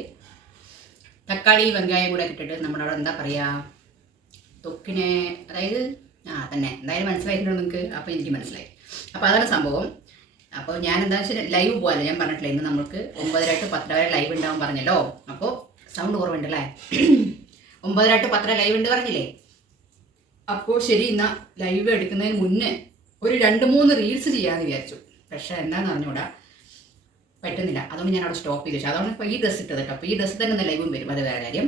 തക്കാളി വെങ്കായം കൂടെ ഇട്ടിട്ട് നമ്മുടെ അവിടെ എന്താ പറയുക തൊക്കിനെ അതായത് തന്നെ എന്തായാലും മനസ്സിലായിട്ടുണ്ടോ നിങ്ങൾക്ക്? അപ്പോൾ എനിക്ക് മനസ്സിലായി. അപ്പോൾ അതാണ് സംഭവം. അപ്പോൾ ഞാൻ എന്താ വെച്ചാൽ ലൈവ് പോകാമല്ലോ, ഞാൻ പറഞ്ഞിട്ടില്ല ഇന്ന് നമുക്ക് 9 to 10 വരെ ലൈവ് ഉണ്ടാവും പറഞ്ഞല്ലോ. അപ്പോൾ സൗണ്ട് കുറവുണ്ടല്ലേ? 9 to 10 ലൈവ് ഉണ്ട് പറഞ്ഞില്ലേ? അപ്പോൾ ശരി, എന്നാൽ ലൈവ് എടുക്കുന്നതിന് മുന്നേ ഒരു 2-3 റീൽസ് ചെയ്യാമെന്ന് വിചാരിച്ചു. പക്ഷേ എന്താണെന്ന് അറിഞ്ഞൂടാ, പറ്റുന്നില്ല. അതുകൊണ്ട് ഞാൻ അവിടെ സ്റ്റോപ്പ് ചെയ്തു. അതുകൊണ്ട് ഇപ്പോൾ ഈ ഡ്രസ്സ് ഇട്ടത് കേട്ടോ. അപ്പോൾ ഈ ഡ്രസ്സ് തന്നെ ലൈവും വരും, അത് വേറെ കാര്യം.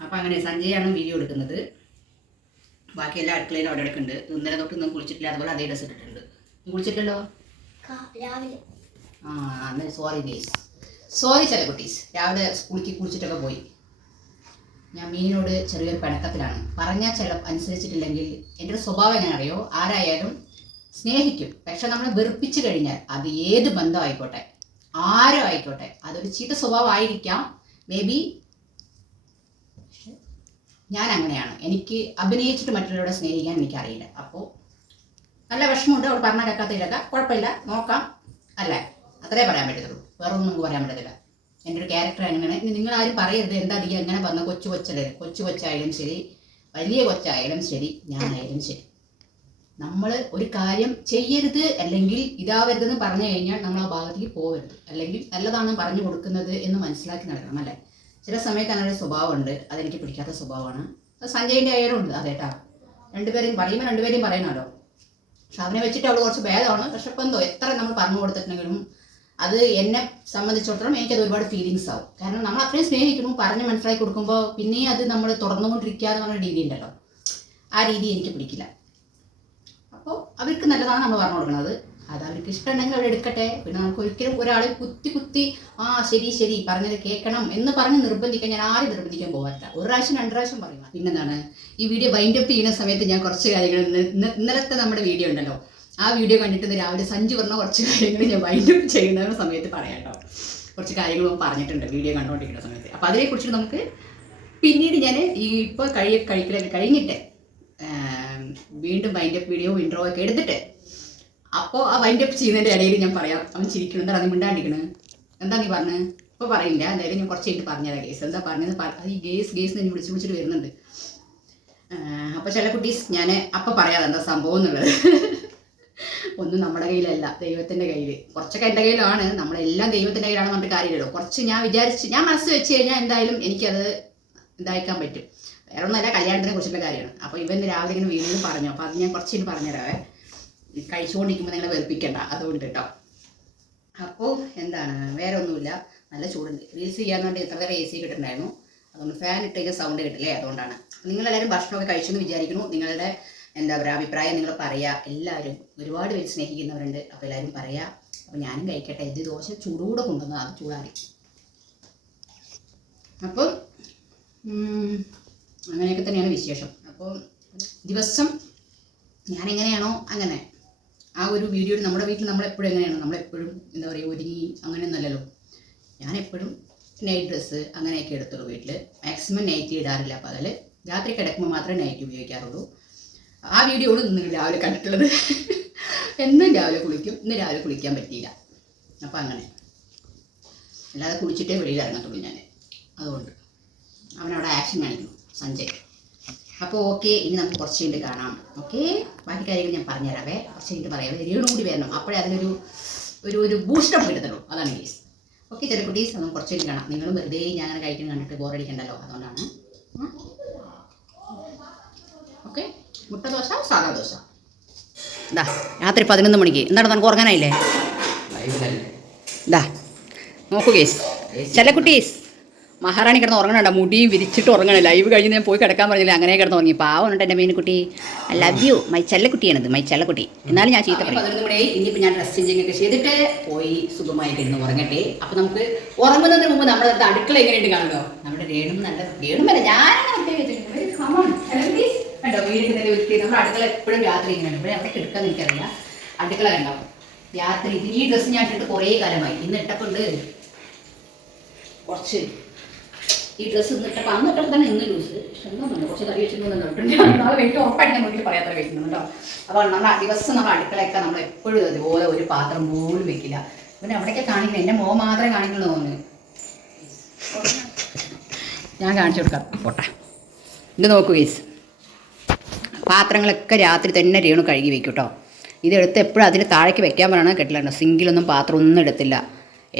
അപ്പോൾ അങ്ങനെ സഞ്ജയാണ് വീഡിയോ എടുക്കുന്നത്. ബാക്കി എല്ലാ അടുക്കളയിലും അവിടെ എടുക്കുന്നുണ്ട്. ഇന്നലെ തൊട്ട് ഒന്നും കുളിച്ചിട്ടില്ല, അതുപോലെ അതേ ഡ്രസ്സ് ഇട്ടിട്ടുണ്ട്. കുളിച്ചിട്ടല്ലോ രാവിലെ. സോറി ഗേസ്, സോറി ചില കുട്ടീസ്. രാവിലെ കുളിച്ചിട്ടൊക്കെ പോയി. ഞാൻ മീനോട് ചെറിയൊരു പിണക്കത്തിലാണ്. പറഞ്ഞാൽ ചില അനുസരിച്ചിട്ടില്ലെങ്കിൽ എൻ്റെ ഒരു സ്വഭാവം എങ്ങനെ അറിയോ, ആരായാലും സ്നേഹിക്കും. പക്ഷെ നമ്മളെ വെറുപ്പിച്ച് കഴിഞ്ഞാൽ അത് ഏത് ബന്ധം ആയിക്കോട്ടെ, ആരും ആയിക്കോട്ടെ, അതൊരു ചീത്ത സ്വഭാവം ആയിരിക്കാം മേ ബി. ഞാൻ അങ്ങനെയാണ്. എനിക്ക് അഭിനയിച്ചിട്ട് മറ്റുള്ളവരെ സ്നേഹിക്കാൻ എനിക്കറിയില്ല. അപ്പോൾ നല്ല വിഷമമുണ്ട്. അവൾ പറഞ്ഞാൽ കേൾക്കാത്തതിലൊക്കെ കുഴപ്പമില്ല, നോക്കാം അല്ലേ, അത്രേ പറയാൻ പറ്റത്തുള്ളൂ. വേറെ ഒന്നും നമുക്ക് പറയാൻ പറ്റത്തില്ല. എൻ്റെ ഒരു ക്യാരക്ടർ അങ്ങനെ. നിങ്ങളാരും പറയരുത് എന്താ അധികം എങ്ങനെ പറഞ്ഞ കൊച്ചു കൊച്ചായാലും ശരി, വലിയ കൊച്ചായാലും ശരി, ഞാനായാലും ശരി, നമ്മൾ ഒരു കാര്യം ചെയ്യരുത് അല്ലെങ്കിൽ ഇതാവരുതെന്ന് പറഞ്ഞു കഴിഞ്ഞാൽ നമ്മൾ ആ ഭാഗത്തേക്ക് പോകരുത്. അല്ലെങ്കിൽ നല്ലതാണ് പറഞ്ഞു കൊടുക്കുന്നത് എന്ന് മനസ്സിലാക്കി നടക്കണം അല്ലേ. ചില സമയത്ത് അങ്ങനെ ഒരു സ്വഭാവമുണ്ട്, അതെനിക്ക് പിടിക്കാത്ത സ്വഭാവമാണ്. അത് സഞ്ജയിൻ്റെ ആയാലും ഉണ്ട് അതേട്ടാ. രണ്ടുപേരെയും പറയണമല്ലോ. പക്ഷെ അവനെ വെച്ചിട്ട് അവൾ കുറച്ച് ഭേദമാണ്. പക്ഷെ ഇപ്പം എന്തോ എത്ര നമ്മൾ പറഞ്ഞു കൊടുത്തിട്ടുണ്ടെങ്കിലും അത് എന്നെ സംബന്ധിച്ചിടത്തോളം എനിക്കത് ഒരുപാട് ഫീലിങ്സ് ആവും. കാരണം നമ്മൾ അത്രയും സ്നേഹിക്കുന്നു, പറഞ്ഞ് മനസ്സിലാക്കി കൊടുക്കുമ്പോൾ പിന്നെയും അത് നമ്മൾ തുറന്നുകൊണ്ടിരിക്കുക എന്ന് പറഞ്ഞ രീതി ഉണ്ടല്ലോ, ആ രീതി എനിക്ക് പിടിക്കില്ല. അപ്പോൾ അവർക്ക് നല്ലതാണ് നമ്മൾ പറഞ്ഞു കൊടുക്കുന്നത്. അത് അവർക്ക് ഇഷ്ടമുണ്ടെങ്കിൽ അവർ എടുക്കട്ടെ. പിന്നെ നമുക്ക് ഒരിക്കലും ഒരാളെ കുത്തി ശരി പറഞ്ഞത് കേൾക്കണം എന്ന് പറഞ്ഞ് നിർബന്ധിക്കാൻ ഞാൻ ആരും നിർബന്ധിക്കാൻ പോകാറില്ല. 1 പ്രാവശ്യം 2 പ്രാവശ്യം പറയും. പിന്നെന്താണ്, ഈ വീഡിയോ വൈൻഡപ്പ് ചെയ്യുന്ന സമയത്ത് ഞാൻ കുറച്ച് കാര്യങ്ങൾ ഇന്നലത്തെ നമ്മുടെ വീഡിയോ ഉണ്ടല്ലോ, ആ വീഡിയോ കണ്ടിട്ട് രാവിലെ സഞ്ജു പറഞ്ഞ കുറച്ച് കാര്യങ്ങൾ ഞാൻ വൈൻഡപ്പ് ചെയ്യുന്ന സമയത്ത് പറയാം കേട്ടോ. കുറച്ച് കാര്യങ്ങൾ പറഞ്ഞിട്ടുണ്ട് വീഡിയോ കണ്ടുകൊണ്ടിരിക്കുന്ന സമയത്ത്. അപ്പോൾ അതിനെക്കുറിച്ച് നമുക്ക് പിന്നീട് ഞാൻ ഈ ഇപ്പോൾ കഴിക്കലൊക്കെ കഴിഞ്ഞിട്ട് വീണ്ടും വൈൻഡപ്പ് വീഡിയോ ഇൻട്രോ ഒക്കെ എടുത്തിട്ട് അപ്പോൾ ആ വൈൻഡപ്പ് ചെയ്യുന്നതിൻ്റെ ഇടയിൽ ഞാൻ പറയാം. അവൻ ചിരിക്കണം, എന്താ നീ മിണ്ടാണ്ടിരിക്കണത്, എന്താ നീ പറഞ്ഞത്? ഇപ്പോൾ പറയില്ല, എന്തായാലും ഞാൻ കുറച്ച് കഴിഞ്ഞിട്ട് പറഞ്ഞുതരാം. ഗേസ് എന്താ പറഞ്ഞത്, അത് ഈ ഗേസ് ഞാൻ വിളിച്ചിട്ട് വരുന്നുണ്ട്. അപ്പോൾ ചില കുട്ടീസ് ഞാൻ അപ്പം പറയാതെ എന്താ സംഭവം എന്നുള്ളത്. ഒന്നും നമ്മുടെ കയ്യിലല്ല, ദൈവത്തിൻ്റെ കയ്യിൽ. കുറച്ചൊക്കെ എൻ്റെ കയ്യിലാണ്, നമ്മളെല്ലാം ദൈവത്തിൻ്റെ കയ്യിലാണ് പറഞ്ഞിട്ട് കാര്യമില്ലല്ലോ. കുറച്ച് ഞാൻ മനസ്സ് വെച്ച് കഴിഞ്ഞാൽ എന്തായാലും എനിക്കത് ഇതാക്കാൻ പറ്റും. വേറെ ഒന്നല്ല, കല്യാണത്തിനെ കുറിച്ചുള്ള കാര്യമാണ്. അപ്പോൾ ഇവൻ രാവിലെ ഇങ്ങനെ വീണ്ടും പറഞ്ഞു. അപ്പോൾ അത് ഞാൻ കുറച്ച് കഴിഞ്ഞ് പറഞ്ഞുതരാവേ. കഴിച്ചുകൊണ്ടിരിക്കുമ്പോൾ നിങ്ങളെ വെറുപ്പിക്കണ്ട, അതുകൊണ്ട് കേട്ടോ. അപ്പോൾ എന്താണ്, വേറെ ഒന്നുമില്ല, നല്ല ചൂടുണ്ട്. റീൽസ് ചെയ്യാന്ന് പറഞ്ഞാൽ ഇത്ര നേരം AC കിട്ടുന്നുണ്ടായിരുന്നു. അതുകൊണ്ട് ഫാൻ ഇട്ട് കഴിഞ്ഞാൽ സൗണ്ട് കിട്ടില്ലേ, അതുകൊണ്ടാണ്. നിങ്ങളെല്ലാവരും ഭക്ഷണമൊക്കെ കഴിച്ചെന്ന് വിചാരിക്കുന്നു. നിങ്ങളുടെ എന്താ പറയുക അഭിപ്രായം നിങ്ങൾ പറയുക. എല്ലാവരും ഒരുപാട് പേര് സ്നേഹിക്കുന്നവരുണ്ട്. അപ്പോൾ എല്ലാവരും പറയുക. അപ്പോൾ ഞാനും കഴിക്കട്ടെ. ഇത് ദോശ ചൂടൂടെ കൊണ്ടുവന്നത്, അത് ചൂടാറി. അപ്പം അങ്ങനെയൊക്കെ തന്നെയാണ് വിശേഷം. അപ്പോൾ ദിവസം ഞാനെങ്ങനെയാണോ അങ്ങനെ ആ ഒരു വീഡിയോ നമ്മുടെ വീട്ടിൽ നമ്മളെപ്പോഴും എങ്ങനെയാണ്, നമ്മളെപ്പോഴും എന്താ പറയുക ഒരുങ്ങി അങ്ങനെയൊന്നുമല്ലല്ലോ. ഞാനെപ്പോഴും നൈറ്റ് ഡ്രസ്സ് അങ്ങനെയൊക്കെ എടുത്തുള്ളൂ വീട്ടിൽ. മാക്സിമം നൈറ്റ് ഇടാറില്ല പകൽ. രാത്രി കിടക്കുമ്പോൾ മാത്രമേ നൈറ്റ് ഉപയോഗിക്കാറുള്ളൂ. ആ വീഡിയോകൾ ഇന്ന് രാവിലെ കണ്ടിട്ടുള്ളത്. എന്നും രാവിലെ കുളിക്കും, ഇന്ന് രാവിലെ കുളിക്കാൻ പറ്റിയില്ല. അപ്പോൾ അങ്ങനെ അല്ലാതെ കുളിച്ചിട്ടേ വെളിയിൽ ഇറങ്ങത്തുള്ളൂ ഞാൻ. അതുകൊണ്ട് അവനവിടെ ആക്ഷൻ കാണിക്കുന്നു സഞ്ജയ്. അപ്പോൾ ഓക്കെ, ഇനി നമുക്ക് കുറച്ച് കഴിഞ്ഞിട്ട് കാണാം. ഓക്കെ, ബാക്കി കാര്യങ്ങൾ ഞാൻ പറഞ്ഞുതരാവേ. കുറച്ച് കഴിഞ്ഞിട്ട് പറയാം. രേണു കൂടി വരണം, അപ്പോഴേ അതിനൊരു ഒരു ബൂസ്റ്റപ്പ് കിട്ടത്തുള്ളൂ. അതാണ് കേസ്. ഓക്കെ ചില കുട്ടീസ്, നമുക്ക് കുറച്ച് കഴിഞ്ഞ് കാണാം. നിങ്ങളും വെറുതെ ഞാൻ അങ്ങനെ കഴിക്കുന്ന കണ്ടിട്ട് ബോറടിക്കണ്ടല്ലോ, അതുകൊണ്ടാണ്. ഓക്കെ, മുട്ട ദോശ, സാധാ ദോശ. ഇതാ രാത്രി 11 മണിക്ക്. എന്താണ് നമുക്ക് ഉറങ്ങാനായില്ലേ? ഇതാ നോക്കൂ കേസ്. ചില കുട്ടീസ് മഹാറാണി കിടന്ന് ഉറങ്ങണണ്ട, മുടിയും വിരിച്ചിട്ട് ഉറങ്ങണം. ലൈവ് കഴിഞ്ഞ് ഞാൻ പോയി കിടക്കാൻ പറഞ്ഞില്ല, അങ്ങനെ കിടന്ന് ഉറങ്ങി. പാവമുണ്ട് എൻ്റെ മീനുകുട്ടി. ഐ ലവ് യു മൈ ചെല്ലക്കുട്ടിയാണിത്, മൈ ചെല്ലക്കുട്ടി. എന്നാലും ഞാൻ ചീത്ത പറയും. 11 മണിയായി. ഇനിയിപ്പോൾ ഞാൻ ഡ്രസ് ചേഞ്ചിങ് ഒക്കെ ചെയ്തിട്ട് പോയി സുഖമായി കിടന്ന് ഉറങ്ങട്ടെ. അപ്പോൾ നമുക്ക് ഉറങ്ങുന്നതിന് മുമ്പ് നമ്മുടെ അടുക്കള എങ്ങനെയുണ്ട് കാണുമല്ലോ. നമ്മുടെ രേണുമല്ല ഞാനങ്ങനെ കണ്ടോ വീടിൻ്റെ വൃത്തി. നമ്മുടെ അടുക്കള എപ്പോഴും രാത്രി ഇങ്ങനെയാണ്. ഇവിടെ അവിടെ കിടക്കാൻ എനിക്കറിയില്ല. അടുക്കള കണ്ടോ രാത്രി ഈ ഡ്രസ്സ് ഞാൻ ഇട്ടിട്ട് കുറേ കാലമായി. ഇന്ന് ഇട്ടപ്പോണ്ട് കുറച്ച് ഈ ഡ്രസ്സ് ഇന്ന് ഇട്ടപ്പോൾ അന്ന് ഇട്ടപ്പോൾ തന്നെ ഇന്ന് ലൂസ്. പക്ഷെ എന്താ കുറച്ച് തടി വെച്ചിട്ടുണ്ട്. നാളെ വെയിറ്റ് ഉറപ്പായിട്ട് ഞാൻ നോക്കിയിട്ട് പറയാത്ത വെയിറ്റ് കേട്ടോ. അപ്പോൾ നമ്മൾ ദിവസം നമ്മൾ അടുക്കളയൊക്കെ നമ്മൾ എപ്പോഴും അതുപോലെ ഒരു പാത്രം പോലും വെക്കില്ല. പിന്നെ അവിടേക്ക് കാണിക്കുന്നത് എൻ്റെ മോൻ മാത്രമേ കാണിക്കുള്ളൂ തോന്നുന്നു. ഞാൻ കാണിച്ചു കൊടുക്കാം പോട്ടെ. ഇത് നോക്കൂ ഗീസ്, പാത്രങ്ങളൊക്കെ രാത്രി തന്നെ രേണു കഴുകി വെക്കും കേട്ടോ. ഇതെടുത്ത് എപ്പോഴും അതിന് താഴേക്ക് വെക്കാൻ പറയണത് കേട്ടില്ല. സിങ്കിലൊന്നും പാത്രം ഒന്നും എടുത്തില്ല,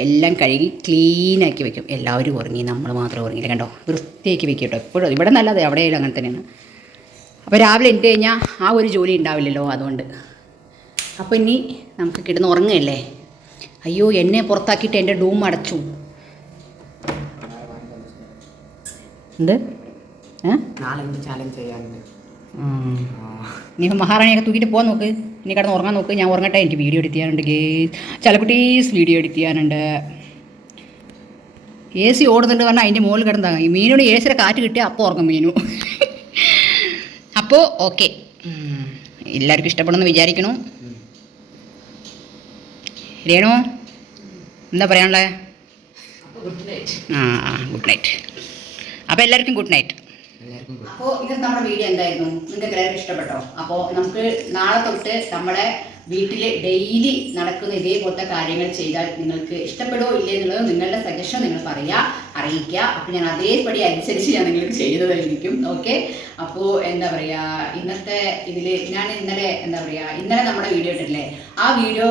എല്ലാം കഴുകി ക്ലീനാക്കി വെക്കും. എല്ലാവരും ഉറങ്ങി, നമ്മൾ മാത്രം ഉറങ്ങിയില്ല കണ്ടോ. വൃത്തിയാക്കി വെക്കും കേട്ടോ എപ്പോഴും. ഇവിടെ നല്ലത് എവിടെയായാലും അങ്ങനെ തന്നെയാണ്. അപ്പോൾ രാവിലെ എണീറ്റ് കഴിഞ്ഞാൽ ആ ഒരു ജോലി ഉണ്ടാവില്ലല്ലോ, അതുകൊണ്ട്. അപ്പോൾ ഇനി നമുക്ക് കിടന്ന് ഉറങ്ങുകയല്ലേ. അയ്യോ എന്നെ പുറത്താക്കിയിട്ട് എൻ്റെ ഡൂം അടച്ചു. എന്ത് ചാലഞ്ച് ചെയ്യാനുണ്ട്. നീ മഹാറാണിയൊക്കെ തൂക്കിയിട്ട് പോകാൻ നോക്ക്. നീ കിടന്ന് ഉറങ്ങാൻ നോക്ക്. ഞാൻ ഉറങ്ങട്ടെ, എനിക്ക് വീഡിയോ എഡിറ്റ് ചെയ്യാനുണ്ട്. ചില കുട്ടീസ് വീഡിയോ എഡിറ്റ് ചെയ്യാനുണ്ട്. AC ഓടുന്നുണ്ട് പറഞ്ഞാൽ അതിൻ്റെ മുകളിൽ കിടന്നാ ഈ മീനോട് ACയുടെ കാറ്റ് കിട്ടിയാൽ അപ്പോൾ ഉറങ്ങും മീനു. അപ്പോൾ ഓക്കെ, എല്ലാവർക്കും ഇഷ്ടപ്പെടുമെന്ന് വിചാരിക്കണു. രേണു എന്താ പറയാനുള്ളത്? Good night. അപ്പോൾ എല്ലാവർക്കും ഗുഡ് നൈറ്റ്. അപ്പോൾ ഇത് നമ്മുടെ വീഡിയോ എന്തായിരുന്നു? നിങ്ങൾക്ക് എല്ലാവർക്കും ഇഷ്ടപ്പെട്ടോ? അപ്പോൾ നമുക്ക് നാളെ തൊട്ട് നമ്മുടെ വീട്ടിൽ ഡെയിലി നടക്കുന്ന ഇതേപോലത്തെ കാര്യങ്ങൾ ചെയ്താൽ നിങ്ങൾക്ക് ഇഷ്ടപ്പെടുമോ ഇല്ലേ എന്നുള്ളത് നിങ്ങളുടെ സജഷൻ നിങ്ങൾ പറയുക, അറിയിക്കുക. അപ്പോൾ ഞാൻ അതേപടി അനുസരിച്ച് ഞാൻ നിങ്ങൾക്ക് ചെയ്തതായിരിക്കും. ഓക്കെ. അപ്പോൾ എന്താ പറയുക, ഇന്നത്തെ ഇതിൽ ഞാൻ ഇന്നലെ നമ്മുടെ വീഡിയോ ഇട്ടിട്ടില്ലേ, ആ വീഡിയോ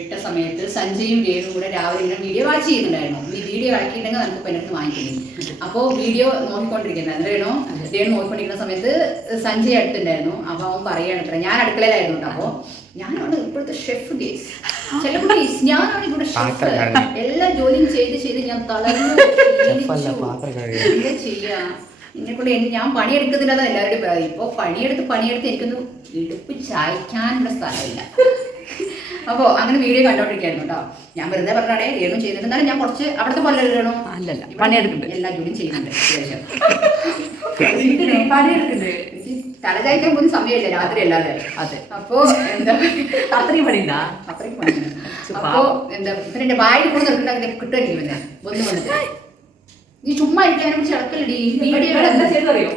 ഇട്ട സമയത്ത് സഞ്ജയും രേണുവും കൂടെ രാവിലെ ഇങ്ങനെ വീഡിയോ വാച്ച് ചെയ്യുന്നുണ്ടായിരുന്നു. ഈ വീഡിയോ ഇറക്കിയിട്ടുണ്ടെങ്കിൽ നമുക്ക് പെണ്ണെടുത്ത് വാങ്ങിക്കുന്നു. അപ്പോൾ വീഡിയോ നോക്കിക്കൊണ്ടിരിക്കുന്നത് രേണു നോക്കിക്കൊണ്ടിരിക്കുന്ന സമയത്ത് സഞ്ജയ് അടുത്തുണ്ടായിരുന്നു. അപ്പോൾ അവൻ പറയുകയാണ്, ഞാൻ അടുക്കളയിലായിരുന്നു കേട്ടോ. അപ്പോൾ ഞാനാണ് ഇപ്പോഴത്തെ ഷെഫ് ഗേസ്. ചില ഗേസ് ഞാനാണ് ഇവിടെ ഷെഫ്. എല്ലാ ജോലിയും ചെയ്ത് ഞാൻ തളർന്നു. എന്താ ചെയ്യാ, എന്നെക്കൊണ്ട് ഞാൻ പണിയെടുക്കുന്നില്ല എല്ലാവരുടെയും പരാതി. ഇപ്പോൾ പണിയെടുത്ത് എനിക്കൊന്നും ഇടുപ്പ് ചായ്ക്കാനുള്ള സ്ഥലമില്ല. അപ്പോൾ അങ്ങനെ വീഡിയോ കണ്ടോണ്ടിരിക്കായിരുന്നു കേട്ടോ. ഞാൻ വെറുതെ പറഞ്ഞാണേ രേണു ചെയ്യുന്നുണ്ട്. എന്നാലും ഞാൻ കുറച്ച് അവിടുത്തെ പോലെ രേണു അല്ലല്ല പണിയെടുക്കുന്നുണ്ട്, എല്ലാ ജോലിയും ചെയ്യുന്നുണ്ട്. തല ചായ്ക്കാൻ പോലും സമയമില്ല, രാത്രി അല്ലാതെ. അതെ. അപ്പോ എന്താ അത്രയും പണിയുണ്ടാ? അത്രയും പണി. അപ്പോ എന്താ പിന്നെ എന്റെ വായിൽ കൂടെ നിർത്തുന്ന കിട്ടുമായിരിക്കും. പിന്നെ ഒന്നും വന്നിട്ട് നീ ചുമ്മാ ഇരിക്കാനെ കുറിച്ച് ഇളക്കല്ലടി വീഡിയോ.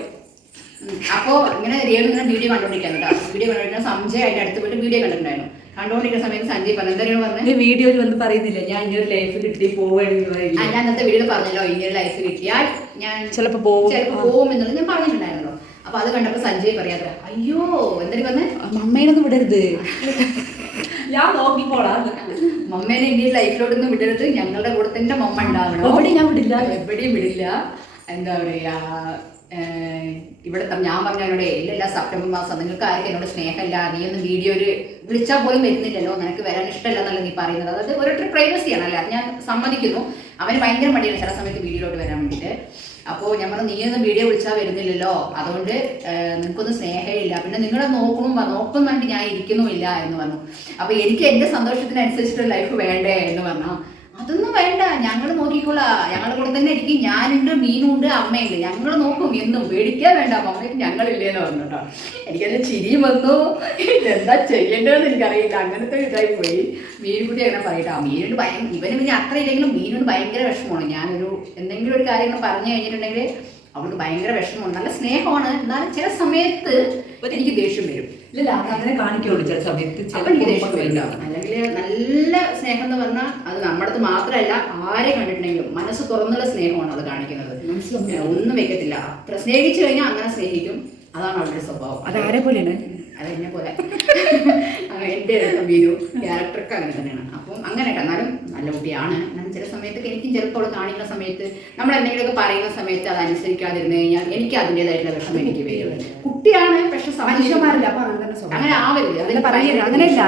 അപ്പോ ഇങ്ങനെ രേണു ഇങ്ങനെ വീഡിയോ കണ്ടോണ്ടിരിക്കാൻ കേട്ടോ. വീഡിയോ കണ്ടോണ്ടിരിക്കുന്ന സഞ്ജയ് അതിന്റെ അടുത്ത് പോയിട്ട് വീഡിയോ കണ്ടിട്ടുണ്ടായിരുന്നു. കണ്ടോണ്ടിരിക്കുന്ന സമയത്ത് സഞ്ജയ് പറഞ്ഞു, എന്താ പറഞ്ഞു വീഡിയോയിൽ വന്ന് പറയുന്നില്ല ഞാൻ ഇങ്ങനെ ലൈഫ് കിട്ടി പോവുകയാണെങ്കിൽ. ഞാൻ അന്നത്തെ വീഡിയോയിൽ പറഞ്ഞല്ലോ, ഇങ്ങനെ ലൈഫ് കിട്ടിയാൽ ഞാൻ ചിലപ്പോൾ പോകും എന്നുള്ളത് ഞാൻ പറഞ്ഞിട്ടുണ്ടായിരുന്നല്ലോ. അപ്പൊ അത് കണ്ടപ്പോ സഞ്ജയ് പറയാത്ര, അയ്യോ എന്തൊരു പറഞ്ഞേ, മമ്മേനൊന്നും വിടരുത്, ഞാൻ നോക്കിക്കോളാം. മമ്മേനെ ഇന്ത്യയിൽ ലൈഫിലോട്ടൊന്നും വിടരുത്, ഞങ്ങളുടെ കൂടെ തന്നെ മമ്മ ഉണ്ടാവണം. എവിടെയും ഞാൻ വിടില്ല, എവിടെയും വിടില്ല. എന്താ പറയാ, ഇവിടെ ഞാൻ പറഞ്ഞോടെ ഇല്ലല്ല സെപ്റ്റംബർ മാസം നിങ്ങൾക്ക് ആർക്കും എന്നോട് സ്നേഹമില്ല, നീ ഒന്നും വീഡിയോയിൽ വിളിച്ചാൽ പോലും വരുന്നില്ലല്ലോ, നിനക്ക് വരാൻ ഇഷ്ടമല്ല എന്നല്ല നീ പറയുന്നത്. അതായത് ഓരോരുത്തർ പ്രൈവസിയാണ് അല്ലേ, അത് ഞാൻ സമ്മതിക്കുന്നു. അവന് ഭയങ്കര മടിയാണ് ചില സമയത്ത് വീഡിയോയിലോട്ട് വരാൻ വേണ്ടിയിട്ട്. അപ്പോൾ ഞാൻ പറഞ്ഞു, നീയൊന്നും വീഡിയോ വിളിച്ചാൽ വരുന്നില്ലല്ലോ, അതുകൊണ്ട് നിനക്കൊന്നും സ്നേഹമില്ല, പിന്നെ നിങ്ങളെ നോക്കുന്നുണ്ട് ഞാൻ ഇരിക്കുന്നുമില്ല എന്ന് പറഞ്ഞു. അപ്പോൾ എനിക്ക് എൻ്റെ സന്തോഷത്തിനനുസരിച്ചിട്ടുള്ള ലൈഫ് വേണ്ടേ എന്ന് പറഞ്ഞു. അതൊന്നും വേണ്ട, ഞങ്ങൾ നോക്കിക്കോളാം, ഞങ്ങളുടെ കൂടെ തന്നെ ഇരിക്കും, ഞാനുണ്ട്, മീനുണ്ട്, അമ്മയുണ്ട്, ഞങ്ങൾ നോക്കും, എന്നും പേടിക്കാൻ വേണ്ട, അമ്മയ്ക്ക് ഞങ്ങളില്ലേന്ന് പറഞ്ഞു കേട്ടോ. എനിക്കതിൽ ചിരിയും വന്നു, എന്താ ചെയ്യേണ്ടതെന്ന് എനിക്കറിയില്ല, അങ്ങനത്തെ ഇതായി പോയി. മീനുകുട്ടി അങ്ങനെ പറയട്ടോ, മീനുണ്ട് ഇവന് പിന്നെ അത്ര ഇല്ലെങ്കിലും മീനുണ്ട് ഭയങ്കര വിഷമമാണ്. ഞാനൊരു എന്തെങ്കിലും ഒരു കാര്യങ്ങൾ പറഞ്ഞു കഴിഞ്ഞിട്ടുണ്ടെങ്കിൽ അവൾക്ക് ഭയങ്കര വിഷമമാണ്. നല്ല സ്നേഹമാണ്, എന്നാലും ചില സമയത്ത് എനിക്ക് ദേഷ്യം വരും. ഇല്ല അങ്ങനെ കാണിക്കുള്ളൂ ചില സമയത്ത്, അപ്പം എനിക്ക് ദേഷ്യം വരില്ല. അല്ലെങ്കിൽ നല്ല സ്നേഹം എന്ന് പറഞ്ഞാൽ അത് നമ്മുടെ അടുത്ത് മാത്രമല്ല, ആരെ കണ്ടിട്ടുണ്ടെങ്കിലും മനസ്സ് തുറന്നുള്ള സ്നേഹമാണ് അവൾ കാണിക്കുന്നത്. ഒന്നും വെക്കത്തില്ല, അത്ര സ്നേഹിച്ചു കഴിഞ്ഞാൽ അങ്ങനെ സ്നേഹിക്കും. അതാണ് അവളുടെ സ്വഭാവം. അതാരെ പോലെയാണ്? അതെന്നെ പോലെ എൻ്റെ വീഡിയോ ക്യാരക്ടർക്ക് അങ്ങനെ തന്നെയാണ്. അപ്പം അങ്ങനെ എന്നാലും നല്ല കുട്ടിയാണ്. എന്നാലും ചില സമയത്തൊക്കെ എനിക്കും ചിലപ്പോൾ അവൾ കാണിക്കുന്ന സമയത്ത് നമ്മൾ എന്തെങ്കിലുമൊക്കെ പറയുന്ന സമയത്ത് അത് അനുസരിക്കാതിരുന്നു കഴിഞ്ഞാൽ എനിക്ക് അതിൻ്റെതായിട്ടുള്ള വിഷമം എനിക്ക് വരും. കുട്ടിയാണ്, പക്ഷെ മനുഷ്യന്മാരല്ല, അപ്പൊ അങ്ങനെ ആവരുത്. അതിന് പറയുന്നത് അങ്ങനെയല്ല,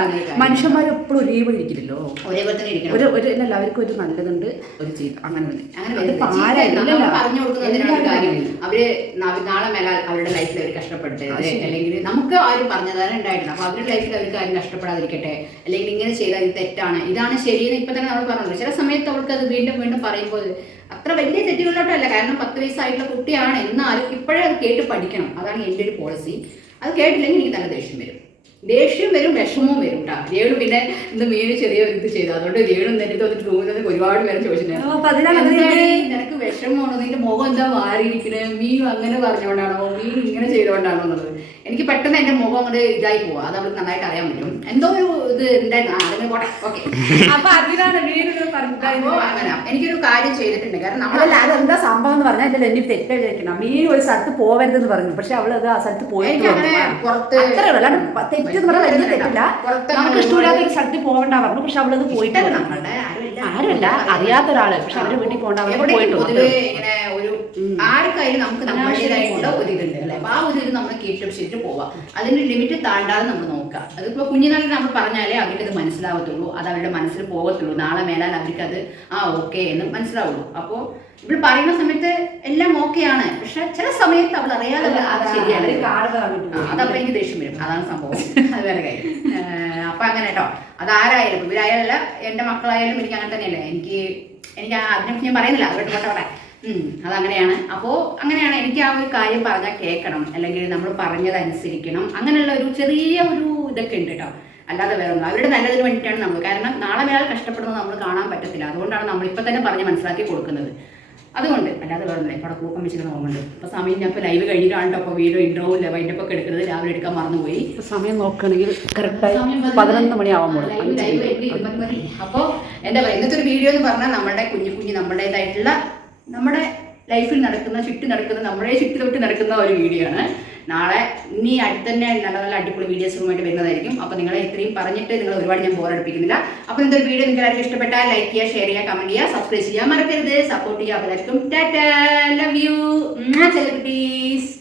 മനുഷ്യന്മാർ എപ്പോഴും ഒരേപോലെ ഇരിക്കില്ലല്ലോ, ഒരേപോലെ തന്നെ ഇരിക്കണം. അവർക്ക് ഒരു നല്ലതുണ്ട്, ഒരു ചെയ്തു അങ്ങനെ പറഞ്ഞു കൊടുക്കുന്നതിനാണ് കാര്യം. അവര് നാളെ മേലാൽ അവരുടെ ലൈഫിൽ അവർ കഷ്ടപ്പെട്ട്, അല്ലെങ്കിൽ നമുക്ക് ആരും പറഞ്ഞതാണ് ഉണ്ടായിട്ടുണ്ട്. അപ്പൊ അവരുടെ ലൈഫിൽ അവർക്ക് ആരും കഷ്ടപ്പെടാതിരിക്കട്ടെ, അല്ലെങ്കിൽ ഇങ്ങനെ ചെയ്താൽ ഇത് തെറ്റാണ്, ഇതാണ് ശരിയെന്ന് ഇപ്പൊ തന്നെ നമ്മൾ പറഞ്ഞല്ലോ. ചില സമയത്ത് അവൾക്ക് അത് വീണ്ടും പറയുമ്പോൾ അത്ര വലിയ തെറ്റുകളിലോട്ടല്ല, കാരണം 10 വയസ്സായിട്ടുള്ള കുട്ടിയാണ്, എന്നാലും ഇപ്പോഴേ അത് കേട്ട് പഠിക്കണം. അതാണ് എൻ്റെ ഒരു പോളിസി. അത് കേട്ടില്ലെങ്കിൽ എനിക്ക് നല്ല ദേഷ്യം വരും. ദേഷ്യം വരും, വിഷമവും വരും കേട്ടോ. രേണു പിന്നെ ഇന്ന് മീന് ചെറിയ ഒരു ഇത് ചെയ്തു, അതുകൊണ്ട് രേണു നേരത്തെ വന്നിട്ട് റൂമിൽ നിന്ന് ഒരുപാട് പേരെ ചോദിച്ചിട്ടുണ്ടായിരുന്നു നിനക്ക് വിഷമമാണോ, നിന്റെ മുഖം എന്താ മാറിയിരിക്കുന്നത്, മീൻ അങ്ങനെ പറഞ്ഞുകൊണ്ടാണോ, മീൻ ഇങ്ങനെ ചെയ്തുകൊണ്ടാണോ എന്നുള്ളത്. എനിക്ക് പെട്ടെന്ന് എന്റെ മുഖം അങ്ങോട്ട് ഇതായി പോവാ, അത് അവൾക്ക് നന്നായിട്ട് അറിയാൻ പറ്റും. എന്തോ ഒരു ഇത് ഉണ്ടായിരുന്നു, അതിന് പോട്ടെ, ഓക്കെ. അപ്പൊ അതിനാണ് അങ്ങനെ എനിക്കൊരു കാര്യം ചെയ്തിട്ടുണ്ട്, കാരണം നമ്മളല്ല അതെന്താ സംഭവം എന്ന് പറഞ്ഞാൽ എന്റെ എനിക്ക് തെറ്റായിരിക്കണം. മീൻ ഒരു സ്ഥലത്ത് പോവരുതെന്ന് പറഞ്ഞു, പക്ഷെ അവള് അത് ആ സ്ഥലത്ത് പോയിട്ട് പുറത്ത് തെറ്റെന്ന് പറഞ്ഞാൽ വലിയ തെറ്റില്ല, നമുക്ക് ഇഷ്ടമില്ലാത്ത ഒരു സ്ഥലത്ത് പോകണ്ട പറഞ്ഞു, പക്ഷെ അവളത് പോയിട്ട് ആരുമല്ല അറിയാത്ത ഒരാള്, പക്ഷെ അവരുടെ വീട്ടിൽ പോകണ്ട, അവിടെ പോയിട്ട് ഇങ്ങനെ ഒരു ആർക്കായാലും നമുക്ക് നമ്മുടേതായിട്ടുള്ള ഒരു ഇതുണ്ട് അല്ലെ. അപ്പൊ ആ ഒരു ഇത് നമ്മൾ കീഴ്പിടിച്ചിട്ട് പോവാം, അതിന്റെ ലിമിറ്റ് താണ്ടാതെ നമ്മൾ നോക്കാം. അതിപ്പോ കുഞ്ഞുനാളിൽ നമ്മൾ പറഞ്ഞാലേ അവർക്ക് അത് മനസ്സിലാവത്തുള്ളൂ, അത് അവരുടെ മനസ്സിൽ പോകത്തുള്ളൂ, നാളെ മേലാൽ അവർക്ക് അത് ഓക്കെ എന്ന് മനസ്സിലാവുള്ളൂ. അപ്പോൾ ഇവിടെ പറയുന്ന സമയത്ത് എല്ലാം ഓക്കെയാണ്, പക്ഷെ ചില സമയത്ത് അവൾ അറിയാതെ അത് ശരിയാണ്, അതപ്പോ എനിക്ക് ദേഷ്യം വരും, അതാണ് സംഭവം. അത് വേറെ കാര്യം. അപ്പൊ അങ്ങനെ കേട്ടോ, അതാരായാലും ഇവരായാലല്ല എന്റെ മക്കളായാലും എനിക്ക് അങ്ങനെ തന്നെയല്ലേ, എനിക്ക് അതിനെക്കുറിച്ച് ഞാൻ പറയുന്നില്ല, അതുകൊണ്ട് പോട്ടെ. അതങ്ങനെയാണ്. അപ്പോൾ അങ്ങനെയാണ്, എനിക്ക് ആ ഒരു കാര്യം പറഞ്ഞാൽ കേൾക്കണം, അല്ലെങ്കിൽ നമ്മൾ പറഞ്ഞതനുസരിക്കണം, അങ്ങനെയുള്ള ഒരു ചെറിയ ഒരു ഇതൊക്കെ ഉണ്ട് കേട്ടോ. അല്ലാതെ വേറെ ഒന്നും, അവരുടെ നല്ലതിന് വേണ്ടിയിട്ടാണ് നമ്മൾ, കാരണം നാളെ വേറെ കഷ്ടപ്പെടുന്നത് നമ്മൾ കാണാൻ പറ്റത്തില്ല, അതുകൊണ്ടാണ് നമ്മൾ ഇപ്പം തന്നെ പറഞ്ഞ് മനസ്സിലാക്കി കൊടുക്കുന്നത്. അതുകൊണ്ട് അല്ലാതെ വേറെ ഒന്നും. ഇപ്പോൾ കൂക്കം വെച്ചിട്ട് നോക്കുന്നുണ്ട്. അപ്പോൾ സമയം ഞാൻ ഇപ്പോൾ ലൈവ് കഴിഞ്ഞിട്ടാണ് അപ്പോൾ വീഡിയോ ഇൻട്രോ വൈൻഡപ്പ് ഒക്കെ എടുക്കുന്നത്, രാവിലെ എടുക്കാൻ മറന്നുപോയി. സമയം നോക്കുകയാണെങ്കിൽ കറക്റ്റായി 11 മണിയാവുമ്പോൾ. അപ്പോൾ എന്താ പറയുക, ഇന്നത്തെ ഒരു വീഡിയോ എന്ന് പറഞ്ഞാൽ നമ്മുടെ കുഞ്ഞു നമ്മുടേതായിട്ടുള്ള നമ്മുടെ ലൈഫിൽ നടക്കുന്ന നമ്മുടെ ചുറ്റി നടക്കുന്ന ഒരു വീഡിയോ ആണ്. നാളെ ഇനി അടുത്ത് തന്നെ നല്ല അടിപൊളി വീഡിയോസുമായിട്ട് വരുന്നതായിരിക്കും. അപ്പോൾ നിങ്ങളെ ഇത്രയും പറഞ്ഞിട്ട് നിങ്ങൾ ഒരുപാട് ഞാൻ ബോറടിപ്പിക്കുന്നില്ല. അപ്പോൾ ഇന്നത്തെ വീഡിയോ നിങ്ങൾക്ക് എല്ലാവർക്കും ഇഷ്ടപ്പെട്ടാൽ ലൈക്ക് ചെയ്യുക, ഷെയർ ചെയ്യുക, കമന്റ് ചെയ്യുക, സബ്സ്ക്രൈബ് ചെയ്യാൻ മറക്കരുത്, സപ്പോർട്ട് ചെയ്യുക. എല്ലാവർക്കും ടാറ്റാ, ലവ് യു സെലിബ്രിറ്റീസ്.